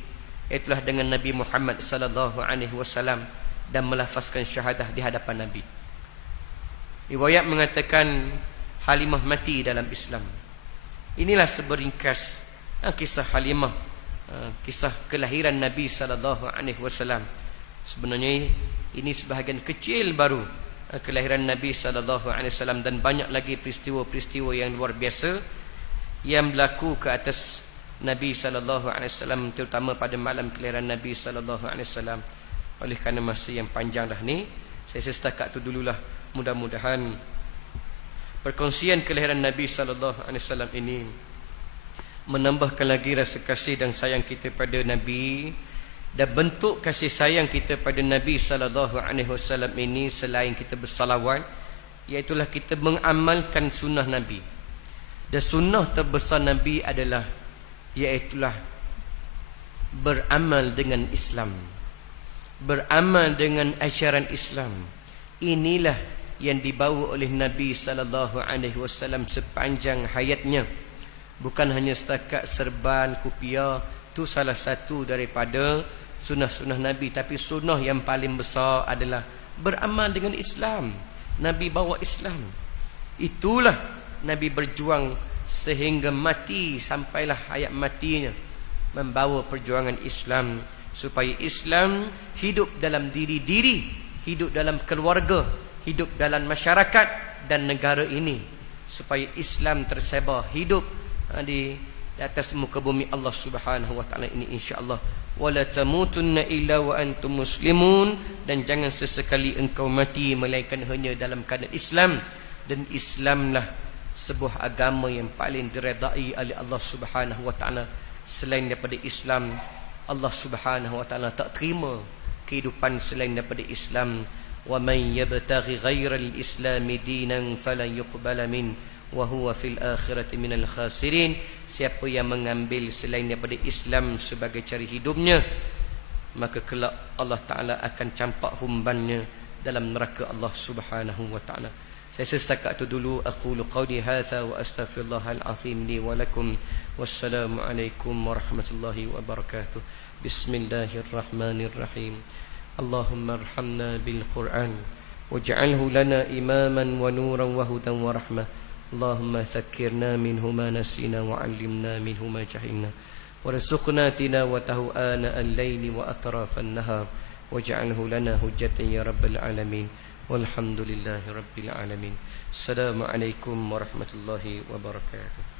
itulah dengan Nabi Muhammad sallallahu alaihi wasallam, dan melafazkan syahadah di hadapan Nabi. Riwayat mengatakan Halimah mati dalam Islam. Inilah seberingkas kisah Halimah, kisah kelahiran Nabi sallallahu alaihi wasallam. Sebenarnya ini sebahagian kecil baru kelahiran Nabi sallallahu alaihi wasallam, dan banyak lagi peristiwa-peristiwa yang luar biasa yang berlaku ke atas Nabi sallallahu alaihi wasallam, terutama pada malam kelahiran Nabi sallallahu alaihi wasallam. Oleh kerana masa yang panjang dah ni, saya setakat tu dululah. Mudah-mudahan perkongsian kelahiran Nabi SAW ini menambahkan lagi rasa kasih dan sayang kita pada Nabi, dan bentuk kasih sayang kita pada Nabi SAW ini selain kita bersalawat, iaitulah kita mengamalkan sunnah Nabi. Dan sunnah terbesar Nabi adalah iaitulah beramal dengan Islam, beramal dengan ajaran Islam. Inilah yang dibawa oleh Nabi SAW sepanjang hayatnya. Bukan hanya setakat serban, kupiah, itu salah satu daripada sunnah-sunnah Nabi. Tapi sunnah yang paling besar adalah beramal dengan Islam. Nabi bawa Islam. Itulah Nabi berjuang sehingga mati, sampailah hayat matinya, membawa perjuangan Islam, supaya Islam hidup dalam diri-diri, hidup dalam keluarga, hidup dalam masyarakat dan negara ini, supaya Islam tersebar hidup di atas muka bumi Allah Subhanahu wa taala ini, insya-Allah. Wala tamutunna illa wa antum muslimun, dan jangan sesekali engkau mati melainkan hanya dalam keadaan Islam. Dan Islamlah sebuah agama yang paling diredai oleh Allah Subhanahu wa taala. Selain daripada Islam, Allah Subhanahu wa taala tak terima kehidupan selain daripada Islam. Wa man yabtaghi ghairal islami dinan falan yuqbala min wa huwa fil akhirati minal khasirin. Siapa yang mengambil selain daripada Islam sebagai cari hidupnya, maka kelak Allah Ta'ala akan campak humbannya dalam neraka Allah Subhanahu wa ta'ala. Saya setakat itu dulu. Aqulu qawli hadza wa astaghfirullahal azim li wa lakum. Wassalamu alaikum warahmatullahi wabarakatuh. Bismillahirrahmanirrahim. Allahumma arhamna bil Qur'an waj'alhu lana imaman wa nuran wa hudan wa rahmah. اللهم ذكرنا منه ما نسينا وعلمنا منه ما جهلنا وارزقنا تلاوته آناء الليل وأطراف النهار واجعله لنا حجة يا رب العالمين والحمد لله رب العالمين. السلام عليكم ورحمة الله وبركاته.